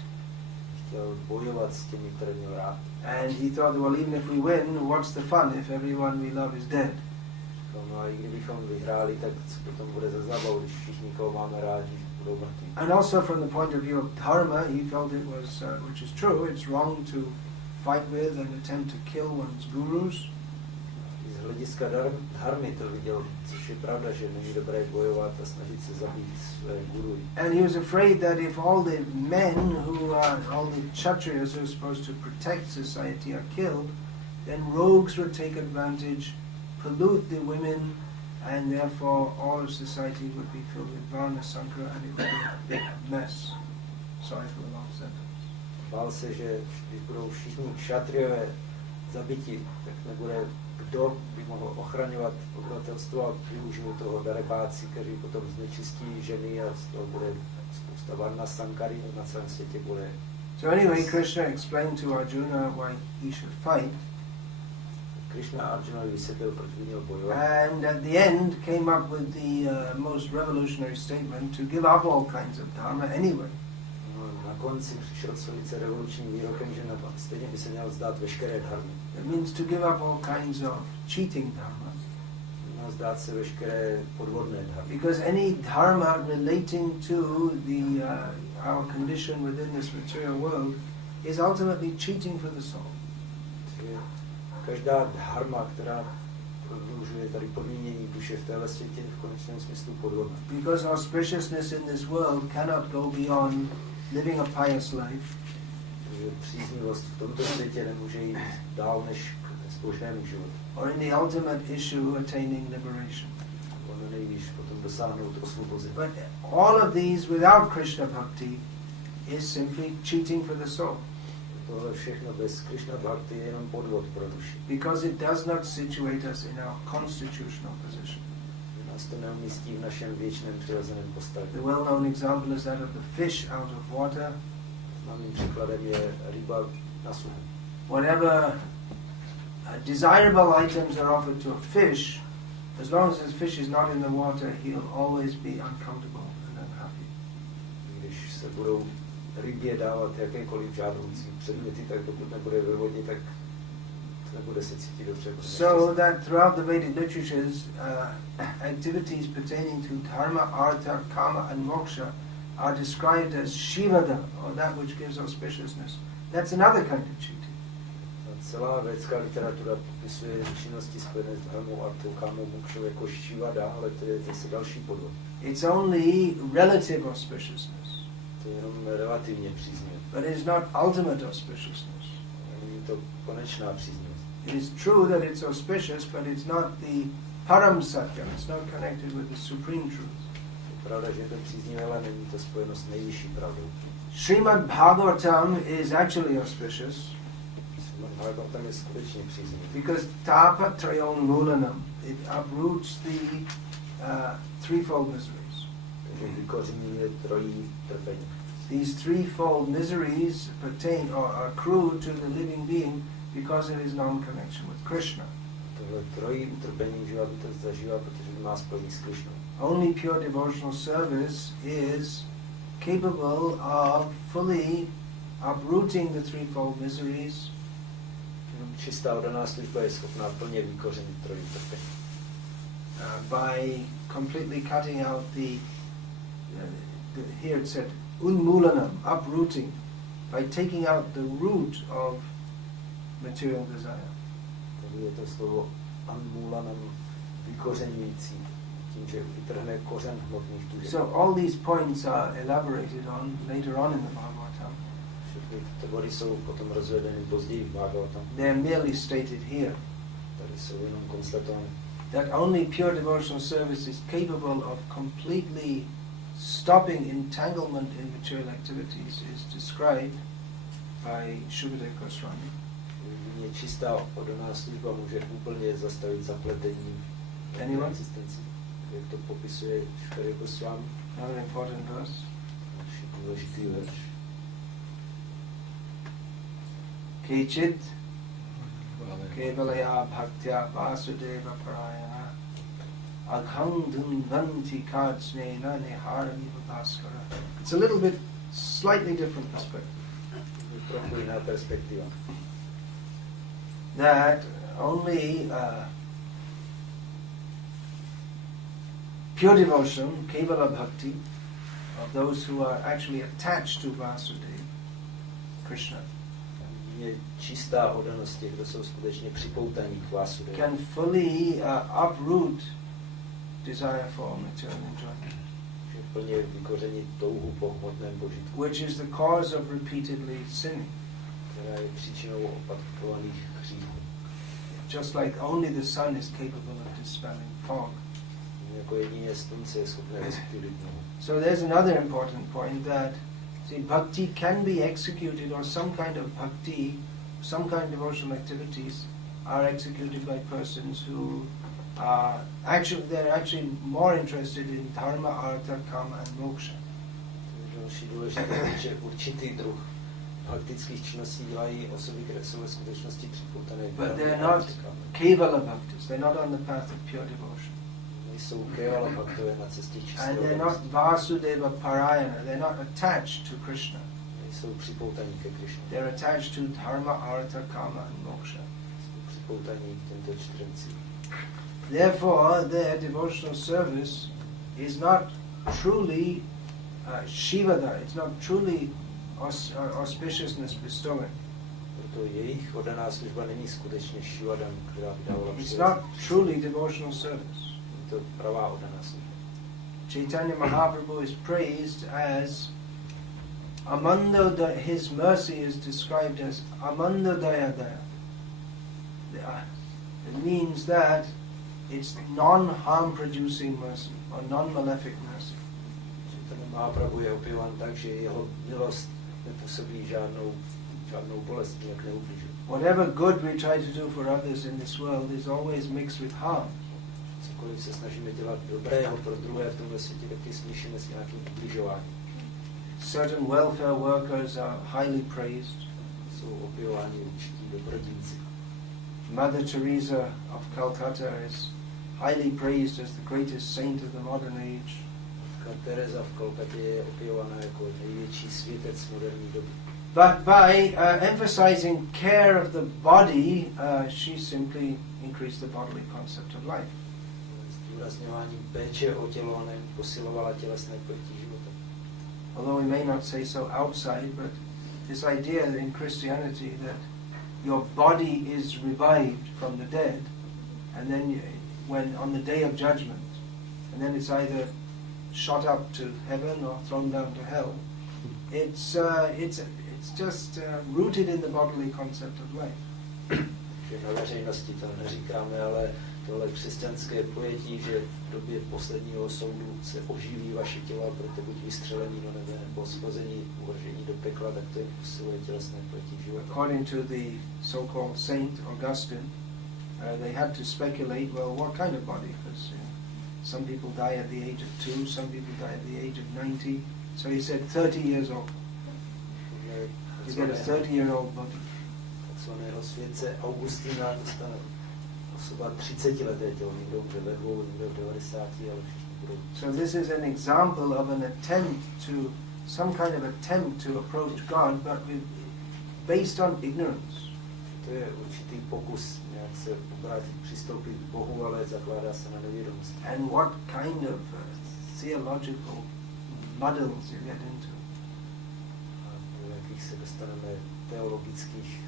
Chtěl bojovat s těmi, které měl rád. And he thought, well, even if we win, what's the fun if everyone we love is dead? No a i kdybychom vyhráli, tak co potom bude za zábavu, když všichni, koho máme rádi, budou mrtví. And also from the point of view of dharma, he felt it was, which is true, it's wrong to fight with and attempt to kill one's gurus. Z hlediska dharmy to viděl, což je pravda, že není dobré bojovat a snažit se zabít své guruji. And he was afraid that if all the men all the kshatriyas who are supposed to protect society are killed, then rogues would take advantage, pollute the women, and therefore all of society would be filled with varna sankara and it would be a big mess. Sorry for the long sentence. Bál se, že když budou všichni kshatriyové zabiti, tak nebude kdo by mohl ochraňovat obyvatelstvo a využijou toho darebáci, kteří potom znečistí ženy a z toho bude spousta varna sankary na celém světě bude. So anyway, Krishna explained to Arjuna why he should fight. Krishna Arjunovi vysvětlil, proč by měl bojovat. And at the end came up with the most revolutionary statement to give up all kinds of dharma anyway. Na konci přišel s velice revolučním výrokem, že stejně by se měl vzdát veškeré dharmy. It means to give up all kinds of cheating dharma. Měl vzdát se veškeré podvodné dharmy. Because any dharma relating to the our condition within this material world is ultimately cheating for the soul. Každá dharma, která prodlužuje tady podmínění duše v téhle světě, v konečném smyslu podvodná. Because auspiciousness in this world cannot go beyond living a pious life. Protože příznivost v tomto světě nemůže jít dál než k zbožnému životu. Or in the ultimate issue, attaining liberation. Ono nejvíc potom dosáhnout osvobození. But all of these without Krishna bhakti is simply cheating for the soul. Tohle všechno bez Krishna bhakti je jenom podvod pro duši. Because it does not situate us in our constitutional position. Nás to neumístí v našem věčném přirozeném postavení. The well-known example is that of the fish out of water. Známým příkladem je ryba na suchu. Whatever desirable items are offered to a fish, as long as this fish is not in the water, he'll always be uncomfortable and unhappy. Když se budou rybě dávat jakékoliv žádoucí předměty, tak dokud nebude ve vodě, tak nebude se cítit dobře. So that throughout the Vedic literatures, activities pertaining to dharma, artha, kama and moksha are described as shivada, or that which gives auspiciousness. That's another kind of cheating. Celá védská literatura popisuje činnosti spojené s dharmou, artou, kamou, mokšou jako shivada, ale to je zase další podvod. It's only relative auspiciousness. To je jenom relativně příznivé. But it is not ultimate auspiciousness. Není to konečná příznivost. It is true that it's auspicious, but it's not the param satyam. It's not connected with the supreme truth. Je pravda, že je to příznivé, ale není to spojeno s nejvyšší pravdou. Srimad Bhagavatam is actually auspicious. Srimad Bhagavatam je skutečně příznivý. Because tapa trayon mulanam, it uproots the threefold miseries. Takže vykořeňuje trojí trpení. These threefold miseries pertain or accrue to the living being because of his non-connection with Krishna. Tohle trojí utrpení užívá bytost zažívá, protože má spojení s Krishnou. Only pure devotional service is capable of fully uprooting the threefold miseries Čistá oddaná služba je schopná plně vykořenit trojí utrpení. By completely cutting out here it said, unmulanam, uprooting, by taking out the root of material desire. Tady je to slovo unmulanam, vykořenující, tím, že vytrhne kořen hmotných tužeb. So all these points are elaborated on later on in the Bhagavatam. Všechny ty body jsou potom rozvedeny později v Bhagavatam. They are merely stated here. Tady jsou jenom konstatovány. That only pure devotional service is capable of completely stopping entanglement in material activities is described by Bhakti Vikas Swami. Jedině čistá oddaná služba může úplně zastavit zapletení v existenci. Jak to popisuje Bhakti Vikas Swami. Another important verse. Důležitý verš. Kechit kevalaya bhaktya vasudeva parayana agham dhunvanti kajnena neharami bhaskara. It's a little bit slightly different perspective. Trochu jiná perspektiva. That only pure devotion, kevala bhakti, of those who are actually attached to Vasudeva, Krishna, Je čistá oddanost těch, kdo jsou skutečně připoutaní k Vasudevi. can fully uproot desire for material enjoyment, Že plně vykořenit touhu po hmotném požitku, which is the cause of repeatedly sinning. která je příčinou opakovaných hříchů. Just like only the sun is capable of dispelling fog. Jako jedině slunce je schopné rozptýlit nohu. So there's another important point that, see, bhakti can be executed, or some kind of bhakti, some kind of devotional activities are executed by persons who are they're actually more interested in dharma, artha, kama and moksha. To je další důležité, že určitý druh praktických činností dělají osoby, které jsou ve skutečnosti připoutané. But they're not kevala bhaktis, they're not on the path of pure devotion. Nejsou kevala bhaktové na cestě And čistého they're not Vasudeva Parayana, they're not attached to Krishna. Nejsou připoutaní ke Krišnu. They're attached to dharma, artha, kama and moksha. Jsou připoutaní k těmto čtyřem cílům. Therefore, their devotional service is not truly Shivada, it's not truly auspiciousness bestowing. Proto jejich oddaná služba není skutečně šivadam, která vydávala It's not truly devotional service. Je to pravá oddaná služba. Chaitanya Mahaprabhu is praised as Amanda, his mercy is described as Amanda Dayadaya. It means that it's non-harm producing mercy or non-malefic mercy. Chaitanya Mahaprabhu je opěván tak, že jeho milost nepůsobí žádnou bolest, nějak neublíží. Whatever good we try to do for others in this world is always mixed with harm. Cokoliv se snažíme dělat dobrého pro druhé v tomhle světě, taky smíšíme s nějakým ubližováním. Certain welfare workers are highly praised. Jsou opěváni určití dobrodinci. Mother Teresa of Calcutta is highly praised as the greatest saint of the modern age. Teresa v Kolkatě je opěvána jako největší světec moderní doby. But by emphasizing care of the body, she simply increased the bodily concept of life. Zdůrazňováním péče o tělo posilovala tělesné pojetí života. Although we may not say so outside, but this idea in Christianity that your body is revived from the dead, and then when on the day of judgment, and then it's either shot up to heaven or thrown down to hell. It's just rooted in the bodily concept of life. Že na veřejnosti to neříkáme, ale tohle křesťanské pojetí, že v době posledního soudu se oživí vaše těla, proto buď vystřelení do nebe nebo schození, uvržení do pekla, tak to je posiluje tělesné pojetí života. According to the so-called Saint Augustine, they had to speculate, well, what kind of body? Because some people die at the age of 2, some people die at the age of 90. So he said 30 years old. You get a 30-year-old body. Takzvaného světce Augustína dostane osoba 30-leté tělo, někdo umře ve 2, někdo v 90, ale všichni budou. So this is an example of an attempt to, some kind of attempt to approach God, but based on ignorance. To je určitý pokus nějak se obrátit, přistoupit k Bohu, ale zakládá se na nevědomosti. And what kind of theological muddles you get into. A do jakých se dostaneme teologických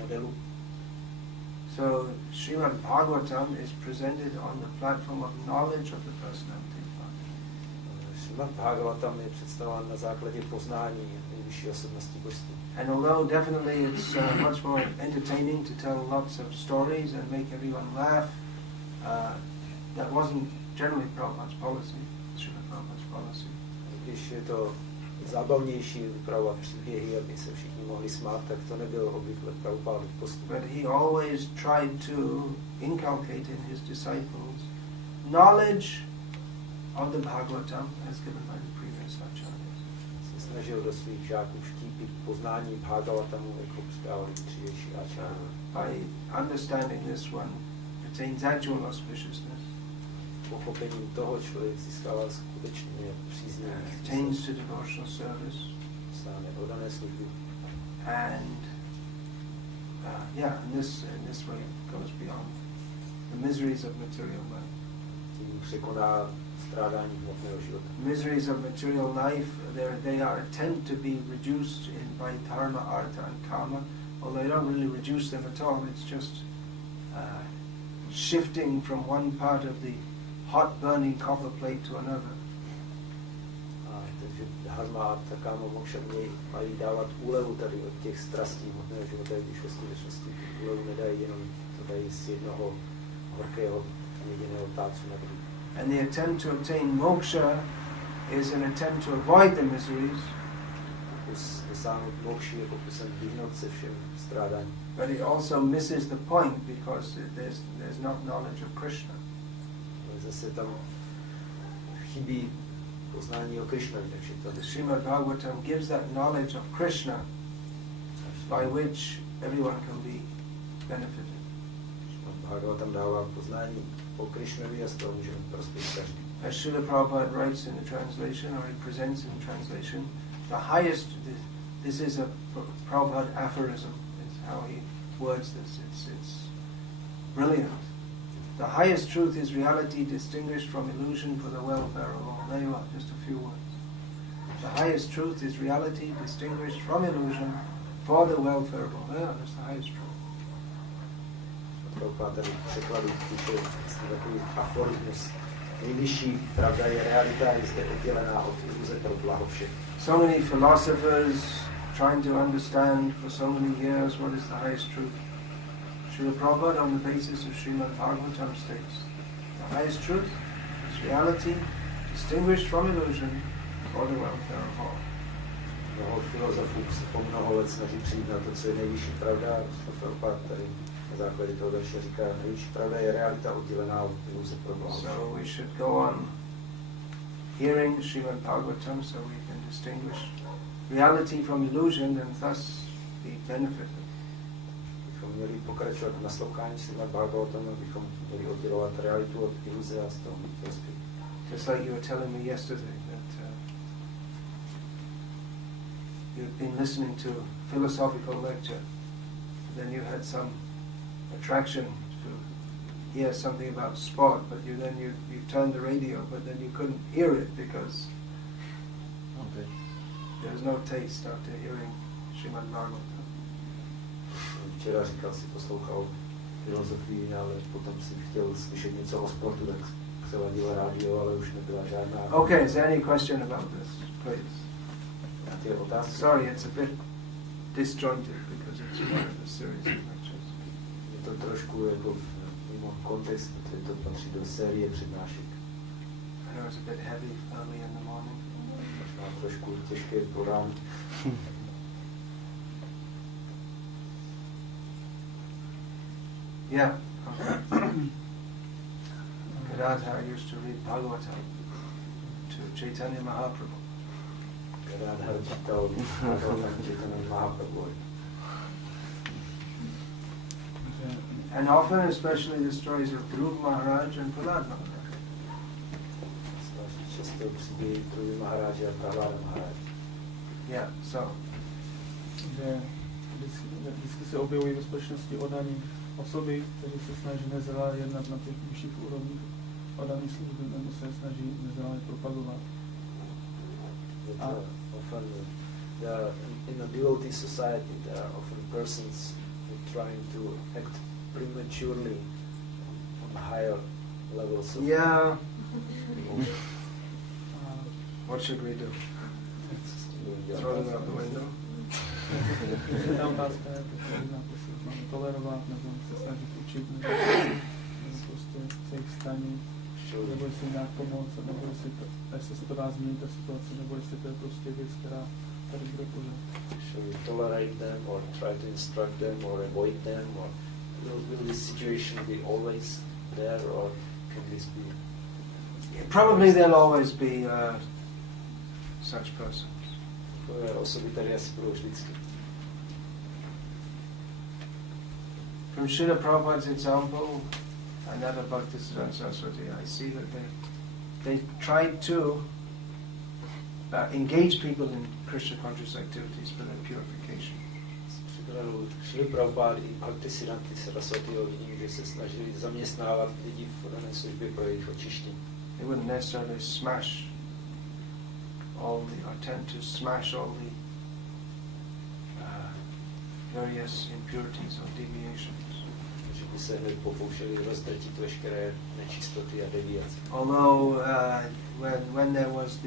modelů. So Srimad Bhagavatam is presented on the platform of knowledge of the personality of God. Srimad Bhagavatam je představován na základě poznání nejvyšší osobnosti božství. And although definitely it's much more entertaining to tell lots of stories and make everyone laugh, that wasn't generally Prabhupada's policy, Srimad Prabhupada's policy. Když je to zábavnější vypravovat příběhy, aby se všichni mohli smát, tak to nebylo obvykle Prabhupádův postup. But he always tried to inculcate in his disciples knowledge of the Bhagavatam as given by the previous acharyas. Se snažil do svých žáků vštípit poznání Bhagavatamu, jako předávali dřívější acharyas. By understanding this one attains actual auspiciousness. Pochopením toho člověk získává skutečně příznivé. Attains to devotional service. Sáhne oddané služby. And in this way goes beyond the miseries of material life. Tím překoná strádání hmotného života. Miseries of material life, they are attempt to be reduced by dharma, artha and kama, although they don't really reduce them at all. It's just shifting from one part of the hot burning copper plate to another. Takže dharma, artha, kama, moksha mají dávat úlevu tady od těch strastí hmotného života, když ve skutečnosti úlevu nedají, jenom to dají z jednoho horkého jediného tácu na druhý. And the attempt to attain moksha is an attempt to avoid the miseries. Pokus dosáhnout mokši je pokusem vyhnout se všem strádání. But it also misses the point because there's not knowledge of Krishna. Zase tam chybí poznání o Krishnovi, takže to Srimad Bhagavatam gives that knowledge of Krishna by which everyone can be benefited. Bhagavatam dává poznání o Krishnovi a z toho můžeme prospět každý. As Srila Prabhupada writes in the translation, or he presents in the translation, the highest, this is a Prabhupada aphorism, is how he words this, it's brilliant. The highest truth is reality distinguished from illusion for the welfare of all. There you are, just a few words. The highest truth is reality distinguished from illusion for the welfare of all. There, that's the highest truth. Prabhupada tady překladu píše takový aforismus. Nejvyšší pravda je realita, je zde oddělená od iluze pro blaho všech. So many philosophers trying to understand for so many years what is the highest truth. Srila Prabhupada, on the basis of Srimad Bhagavatam, states, the highest truth is reality distinguished from illusion for the welfare of all. Mnoho filozofů se po mnoho let snaží přijít na to, co je nejvyšší pravda. Prabhupada tady na základě toho verše říká, nejvyšší pravda je realita oddělená od iluze pro blaho. So we should go on hearing Srimad Bhagavatam so we can distinguish reality from illusion and thus be benefited. Bychom měli pokračovat v naslouchání Srimad Bhagavatamu, abychom měli oddělovat realitu od iluze a z toho mít prospěch. Just like you were telling me yesterday that you've been listening to a philosophical lecture, then you had some attraction to hear something about sport, but you turned the radio, but then you couldn't hear it because there was no taste after hearing Srimad Bhagavatam. Včera říkal, si poslouchal filozofii, ale potom si chtěl slyšet něco o sportu, tak se ladilo rádio, ale už nebyla žádná. Okay, is there any question about this, please? Nějaké otázky? Sorry, it's a bit disjointed because it's part of a series of lectures. Je to trošku jako mimo kontext, protože to patří do série přednášek. I know it's a bit heavy early in the morning. Možná trošku těžké po ránu. Yeah. Gadadhar used to read Bhagavatam to Chaitanya Mahaprabhu. Gadadhar čítal Bhagavatam Chaitanya Mahaprabhu. And often, especially the stories of Dhruv Maharaj and Prahlad Maharaj. Často příběhy Dhruva Maharáže a Prahlada Maharáže. Yeah, so. Vždycky se objevují ve společnosti oddaní osoby, které se snaží nezralé jednat na těch vyšších úrovních oddaní služby, nebo se snaží nezralé propagovat. Often in a devotee society there are often persons trying to act prematurely on higher levels of Yeah. What should we do? Throw them out the window? Ta otázka je, jestli máme tolerovat, nebo se snažit učit, nebo prostě se jich staní, nebo jestli nějak pomoct, nebo jestli se to dá změnit ta situace, nebo jestli to je prostě věc, která tady bude pořád. Should we tolerate them or try to instruct them or avoid them, or will this situation be always there, or can this be? Probably there'll always be such persons. Osoby tady asi budou vždycky. From Srila Prabhupada's example, and that of Bhakti Siddhanta Saraswati, I see that they tried to engage people in Krishna conscious activities for their purification. Srila Prabhupada i Bhakti Siddhanta Saraswati vidím, že se snažili zaměstnávat lidi v dané službě pro jejich očištění. They wouldn't necessarily smash or attempt to smash all the various impurities or deviations. Že by se hned pokoušeli rozdrtit veškeré nečistoty a deviace. Although when there was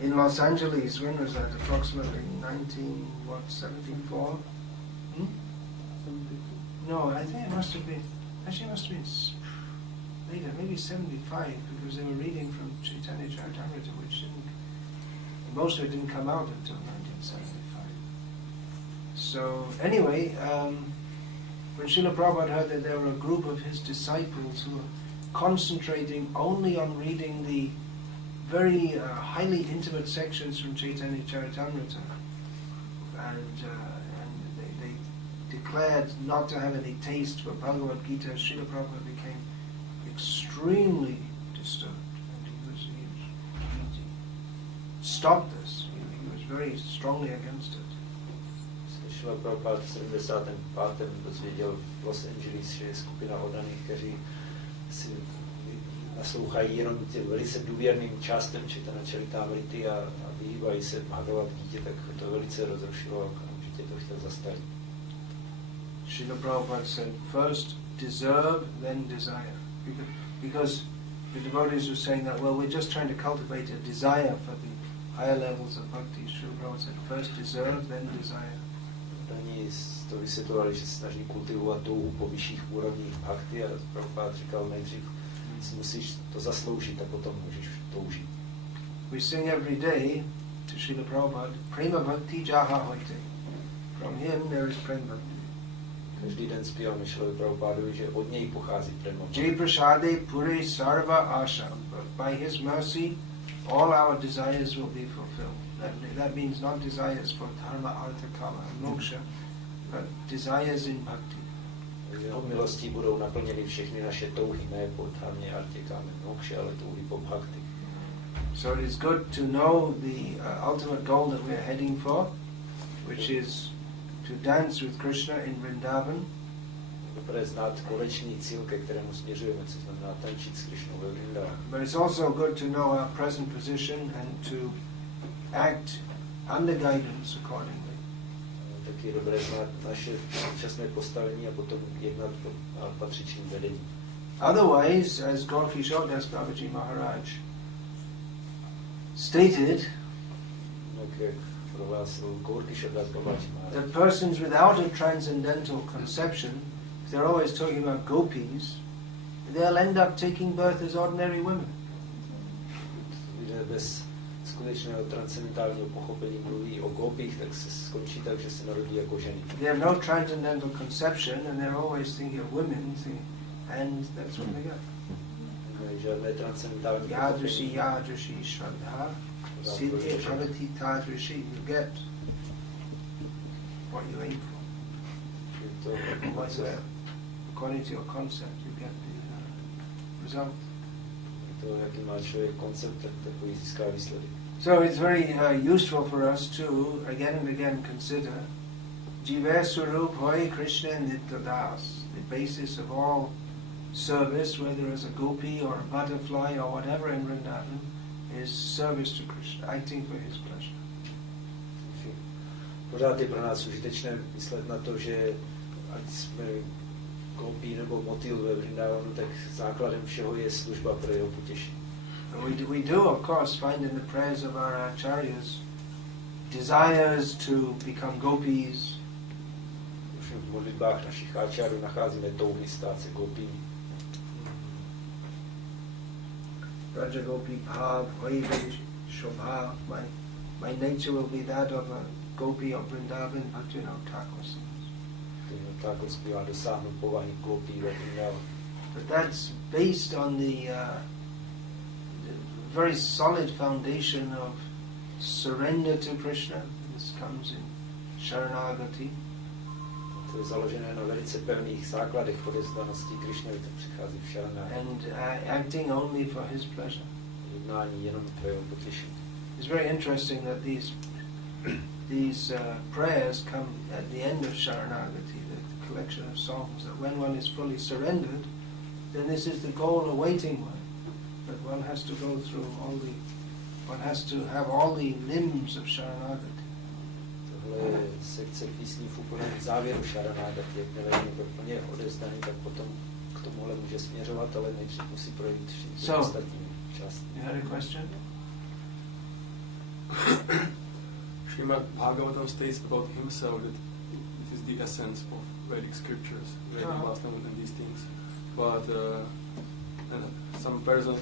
in Los Angeles, when was that? Approximately 1974? No, I think it must have been later, maybe 75, because they were reading from Chaitanya Charitamrita, which most of it didn't come out until 1975. So anyway, when Srila Prabhupada heard that there were a group of his disciples who were concentrating only on reading the very highly intimate sections from Chaitanya Charitamrita, and they declared not to have any taste for Bhagavad Gita, Srila Prabhupada became extremely disturbed, and he stopped this. He was very strongly against it. Srila Prabhupada v 75. dozvěděl v Los Angeles, že je skupina oddaných, kteří si naslouchají jenom těm velice důvěrným částem Chaitanya Charitamrity a vyhýbají se Bhagavad Gita, tak to velice rozrušilo a okamžitě to chtěl zastavit. Srila Prabhupada said, first deserve, then desire. Because the devotees were saying that, well, we're just trying to cultivate a desire for the higher levels of bhakti. Srila Prabhupada said, first deserve, then desire. Oni to vysvětlovali, že se snaží kultivovat touhu po vyšších úrovních bhakti a Prabhupada říkal, nejdřív si musíš to zasloužit a potom můžeš toužit. We sing every day to Srila Prabhupada, Prema Bhakti Jaha Hoite. From him there is Prema Bhakti. Každý den zpíváme Srilovi Prabhupádovi, že od něj pochází Prema Bhakti. Jai Prasade Pure Sarva Asha. By his mercy, all our desires will be fulfilled. That means not desires for dharma, artha, kama, and moksha, but desires in bhakti. Jeho milostí budou naplněny všechny naše touhy, ne po dharmě, artě, kame, moksha, ale touhy po bhakti. So it is good to know the ultimate goal that we are heading for, which is to dance with Krishna in Vrindavan. Dobré znát konečný cíl, ke kterému směřujeme, co znamená tančit s Krishnou ve Vrindavanu. But it's also good to know our present position and to act under guidance accordingly. Tak je dobré znát naše současné postavení a potom jednat patřičným vedením. Otherwise, as Gaur-Kishore Das Babaji Maharaj stated, that persons without a transcendental conception, if they're always talking about gopis, they'll end up taking birth as ordinary women. Lidé bez skutečného transcendentálního pochopení mluví o gopích, tak se skončí tak, že se narodí jako ženy. They have no transcendental conception and they're always thinking of women, and that's what they get. Žádné transcendentální Yadrishi Shraddha Siddhi Bhavati Tadrishi. You get what you aim for. According to your concept, you get the result. To, jaký má člověk koncept, tak takový získá výsledek. So it's very useful for us to again and again consider Jiva Swarup Hoy Krishna Nitya Das. The basis of all service, whether as a gopi or a butterfly or whatever in Vrindavan, is service to Krishna, acting for his pleasure. Pořád je pro nás užitečné myslet na to, že ať jsme gopi nebo motýl ve Vrindavanu, tak základem všeho je služba pro jeho potěšení. We do, of course, find in the prayers of our acharyas desires to become gopis. V modlitbách našich áčarů nacházíme touhy stát se gopí. Raja Gopi Bhav, Vaivej Shobha. My nature will be that of a gopi of Vrindavan, Bhaktivinoda Thakur says. Thakur zpívá dosáhnout povahy gopí ve Vrindavanu. But that's based on the very solid foundation of surrender to Krishna. This comes in Sharanagati. To je založené na velice pevných základech odevzdanosti Krišnovi, to přichází v Sharanagati. And acting only for his pleasure. Jednání jenom pro jeho potěšení. It's very interesting that these prayers come at the end of Sharanagati, the collection of songs, that when one is fully surrendered, then this is the goal awaiting one. But one has to go through one has to have all the limbs of Sharanagati. Tohle je sekce písní v úplném závěru Sharanagati. Jakmile je plně odevzdaný, tak potom k tomuhle může směřovat, ale nejdřív musí projít všechny ostatní části. You had a question? Srimad Bhagavatam states about himself that it is the essence of Vedic scriptures, Vedic Vaishnava and these things. But and some person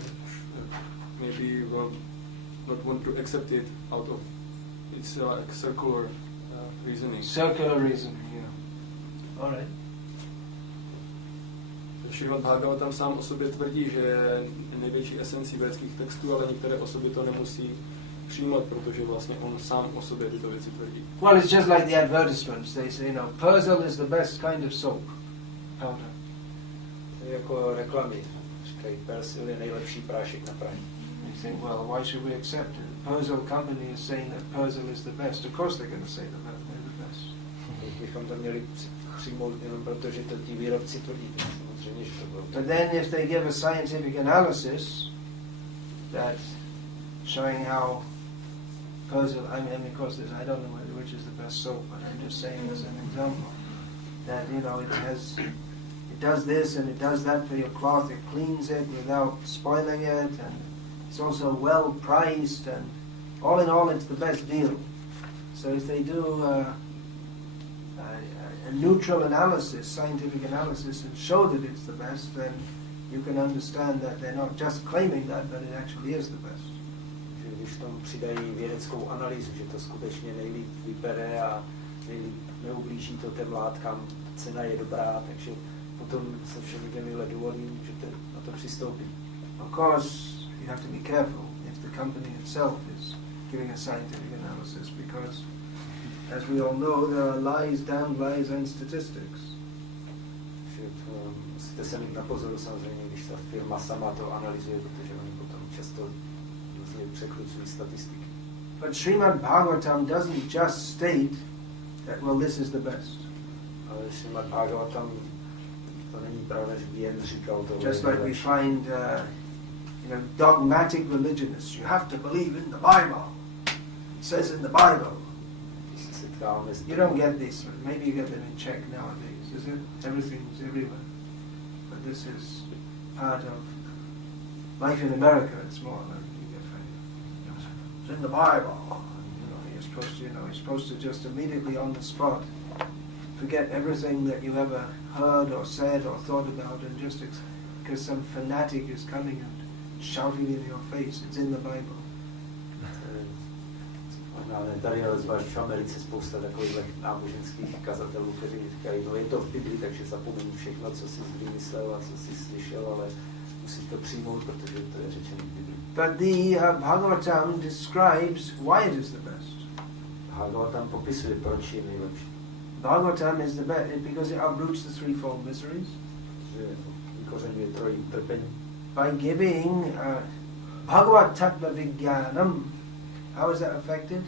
maybe will not want to accept it out of its circular reasoning. Circular reasoning, yeah. All right. Srimad Bhagavatam sám o sobě tvrdí, že je největší esencí védských textů, ale některé osoby to nemusí přijmout, protože vlastně on sám o sobě tyto věci tvrdí. Well, it's just like the advertisements. They say, Persil is the best kind of soap powder. To je jako reklamy. Říkají, Persil je nejlepší prášek na praní. You think, well, why should we accept it? The Persil company is saying that Persil is the best. Of course they're going to say that they're the best. Bychom to měli přijmout jenom proto, že to ti výrobci tvrdí. Samozřejmě, že to bylo. But then if they give a scientific analysis that showing how Persil, I mean, of course, I don't know which is the best soap, but I'm just saying as an example that it does this and it does that for your cloth. It cleans it without spoiling it, and it's also well priced, and all in all, it's the best deal. So if they do a neutral analysis, scientific analysis, and show that it's the best, then you can understand that they're not just claiming that, but it actually is the best. Když tam přidají vědeckou analýzu, že to skutečně nejlíp vypere a nejlíp neublíží to těm látkám, cena je dobrá, takže potom se všemi těmihle důvody můžete na to přistoupit. Of course, you have to be careful if the company itself is giving a scientific analysis, because as we all know, there are lies, damn lies, and statistics. Musíte se mít na pozoru samozřejmě, když ta firma sama to analyzuje, protože oni potom často překrucují statistiky. But Srimad Bhagavatam doesn't just state that, well, this is the best. Ale Srimad Bhagavatam to není pravda, že by jen říkal to. Just like we find, dogmatic religionists. You have to believe in the Bible. It says in the Bible. You don't get this. Maybe you get them in Czech nowadays, is it? Everything's everywhere. But this is part of life in America. It's more like it's in the Bible. You're supposed to just immediately on the spot forget everything that you ever heard or said or thought about, and just because some fanatic is coming and shouting in your face, it's in the Bible. Tady ale zvlášť v Americe spousta takových náboženských kazatelů, kteří říkají, no je to v Bibli, takže zapomení všechno, co jsi vymyslel a co jsi slyšel, ale musíš to přijmout, protože to je řečeno v Bibli. But the Bhagavatam describes why it is the best. Bhagavatam popisuje, proč je nejlepší. Bhagavatam is the best because it uproots the threefold miseries. Že vykořenuje trojí utrpení. By giving Bhagavad Tattva Vijnanam. How is that affected?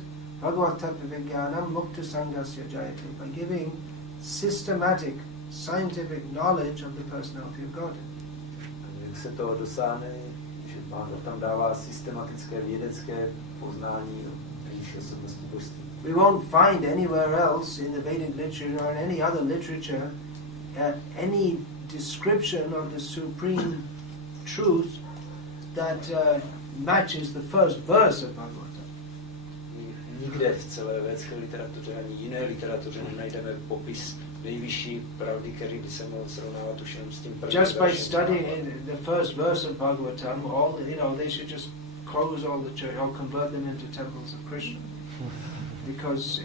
Bhagavad Tattva Vijnanam Mukta Sangasya Jayate, by giving systematic, scientific knowledge of the personality of God. Jak se toho dosáhne, že Bhagavad tam dává systematické vědecké poznání o nejvyšší osobnosti božství. We won't find anywhere else in the Vedic literature or in any other literature any description of the supreme truth that matches the first verse of Bhagavatam. Nikde v celé védské literatuře ani jiné literatuře nenajdeme popis nejvyšší pravdy, který by se mohl srovnávat už jenom s tím prvním Just by veršem. studying the first verse of Bhagavatam, they should just close all the church or convert them into temples of Krishna, because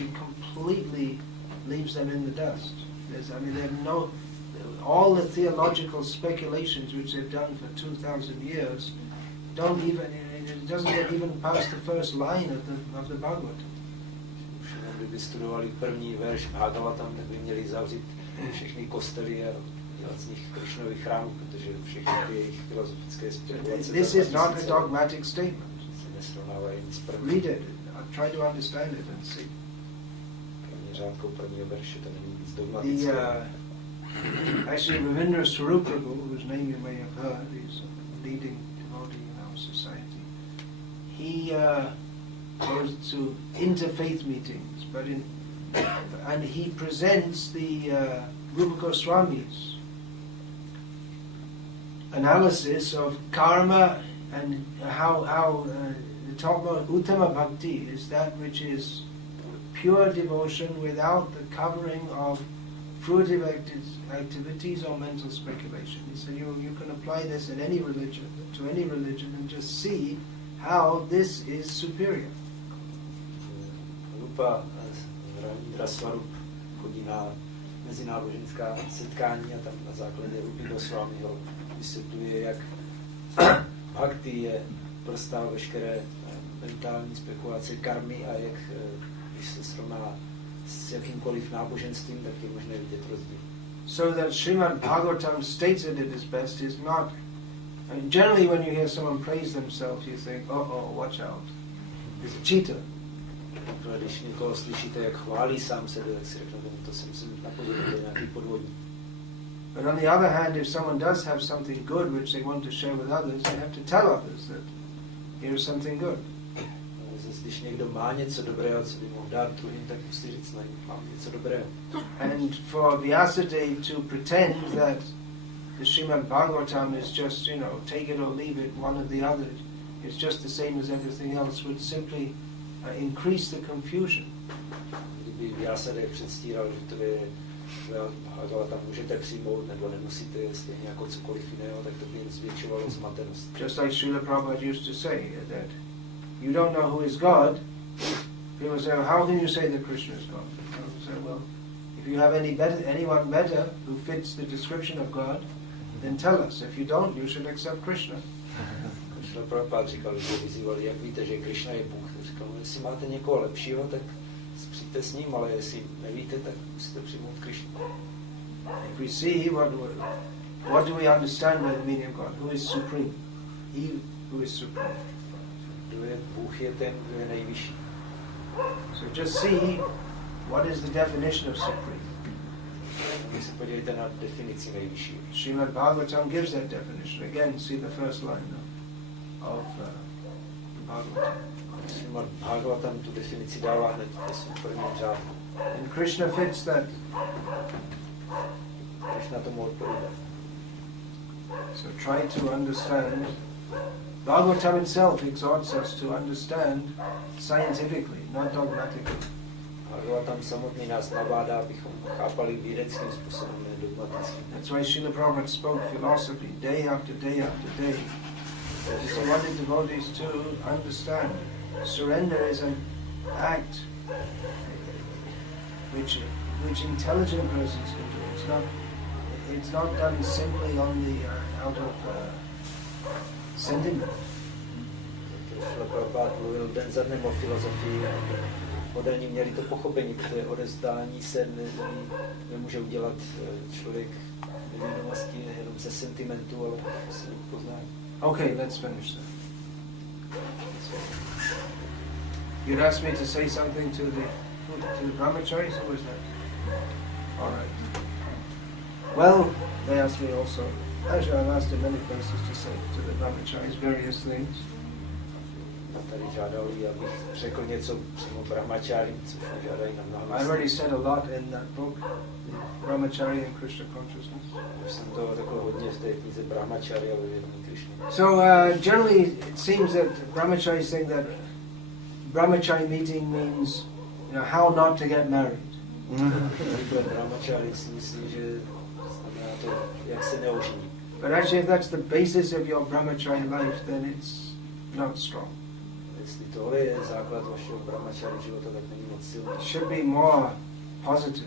it completely leaves them in the dust. They have all the theological speculations which they've done for 2,000 years it doesn't get even past the first line of the Bhagavatam. Kdyby studovali první verš Bhagavatam, tak by měli zavřít všechny kostely a dělat z nich Krishnový chrám, protože všechny ty jejich filozofické spekulace. This is not a dogmatic statement. Read it. Try to understand it and see. Řádkou prvního verše to není nic dogmatického. Actually, Ravindra Swarup Prabhu, whose name you may have heard, he's a leading devotee in our society. He goes to interfaith meetings, and he presents the Rupa Goswami's analysis of karma and how the topmost Uttama Bhakti is that which is pure devotion without the covering of fruitive activities or mental speculation. He said you can apply this in any religion, to any religion, and just see how this is superior. Rupa Ravindra Swarup chodí na mezináboženská setkání a tam na základě Rupy Goswamiho vysvětluje, jak bhakti je prostá veškeré mentální spekulace karmy a jak, když se srovná s jakýmkoliv náboženstvím, tak je možné vidět rozdíl. So that Srimad Bhagavatam states it at its best is not. Generally, when you hear someone praise themselves, you think, watch out, he's a cheater. Když někoho slyšíte, jak chválí sám sebe, tak si řeknete, to jsem si napověděl, to je nějaký podvodník. But on the other hand, if someone does have something good which they want to share with others, they have to tell others that here's something good. Když někdo má něco dobrého, co by mohl dát druhým, tak musí říct, mám něco dobrého. And for Vyasadeva to pretend that the Srimad Bhagavatam is just, take it or leave it, one or the other, it's just the same as everything else, would simply increase the confusion. Kdyby Vyasadeva předstíral, že to je Bhagavatam můžete přijmout nebo nemusíte stejně jako cokoliv jiného, tak to by jen zvětšovalo zmatenost. Just like Srila Prabhupada used to say that you don't know who is God. People say, how can you say that Krishna is God? People say, well, if you have anyone better who fits the description of God, then tell us. If you don't, you should accept Krishna. Srila Prabhupada říkal, že vyzývali, jak víte, že Krishna je Bůh. Říkal, jestli máte někoho lepšího, tak přijďte s ním, ale jestli nevíte, tak musíte přijmout Krishna. If we see what do we understand by the meaning of God? Who is supreme? He who is supreme. Bůh je ten, kdo je nejvyšší. So just see what is the definition of supreme. Se podívejte na definici nejvyšší. Srimad Bhagavatam gives that definition. Again, see the first line of Bhagavatam. Srimad Bhagavatam tu definici dává hned v prvním řádku. And Krishna fits that. Krishna tomu odpovídá. So try to understand. Bhagavatam itself exhorts us to understand scientifically, not dogmatically. Bhagavatam samotný nás nabádá, abychom chápali vědeckým způsobem, ne dogmaticky. That's why Srila Prabhupada spoke philosophy day after day after day. He wanted devotees to understand. Surrender is an act which intelligent persons can do. It's not done simply on the out of sentiment. Srila Prabhupada mluvil den za dnem o filozofii. Moderní měli to pochopení, protože odevzdání se nemůže udělat člověk nevědomosti jenom ze sentimentu, ale se poznání. Okay, let's finish that. You'd ask me to say something to the brahmacharis? Who was that? All right. Well, they asked me also. Actually, I've asked in many places to say to the brahmacharis various things. Tady žádali, abych řekl něco přímo brahmačárim, což žádají na mnoha I already said a lot in that book, Brahmachari and Krishna Consciousness. Už jsem toho řekl hodně v té knize Brahmachari a vědomí Krishny. So generally it seems that brahmacharis think that brahmachari meeting means, how not to get married. Brahmachari si myslí, že znamená to, jak se neoženit. But actually if that's the basis of your brahmachari life, then it's not strong. Jestli tohle je základ vašeho brahmachari života, tak není moc silný. It should be more positive.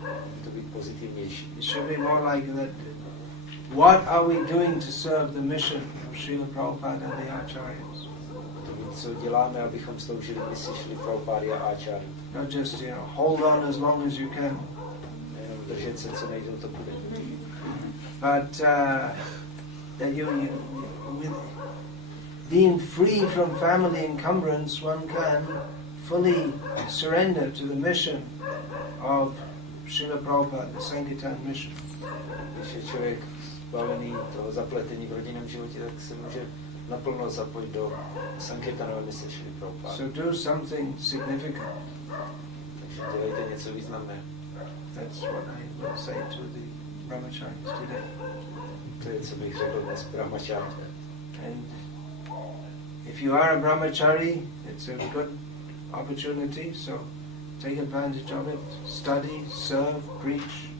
Může to být pozitivnější. It should be more like that. What are we doing to serve the mission of Srila Prabhupada and the Acharyas? To, co děláme, abychom sloužili misi Srila Prabhupada a Acharya. Not just, hold on as long as you can. Nejenom držet se, co nejdéle to bude. But that you with being free from family encumbrance, one can fully surrender to the mission of Srila Prabhupada, the Sankirtan mission. Když je člověk zbavený toho zapletení v rodinném životě, tak se může naplno zapojit do Sankirtanové mise Srila Prabhupada. So do something significant. Takže dělejte něco významného. That's what I will say to the brahmacharis today. To je, co bych řekl dnes brahmachari. And if you are a brahmachari, it's a good opportunity, so take advantage of it. Study, serve, preach.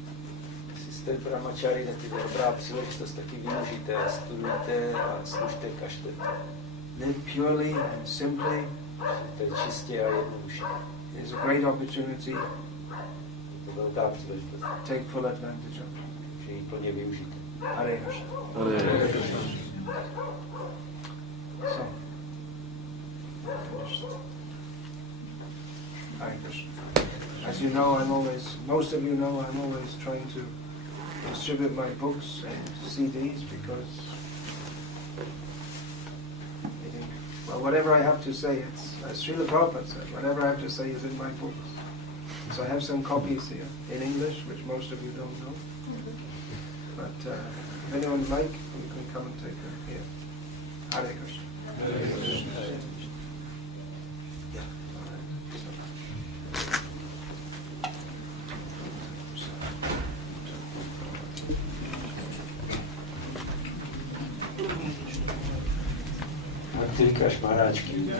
Jestli jste brahmachari, tak je to dobrá příležitost, taky využijte a studujte a služte, kažte. Live purely and simply. Žijte čistě a jednoduše. It's a great opportunity. Je to velká příležitost. Take full advantage of it. Že ji plně využijte. Hare Krishna. Hare Krishna. So, Hare Krishna. As you know, most of you know, I'm always trying to distribute my books and CDs because I think, well, whatever I have to say, it's as Srila Prabhupada said, whatever I have to say is in my books. So I have some copies here in English, which most of you don't know. But if anyone would like, you can come and take them here. Hare Krishna. Hare Krishna. Bhakti Vikas Maharaj ki.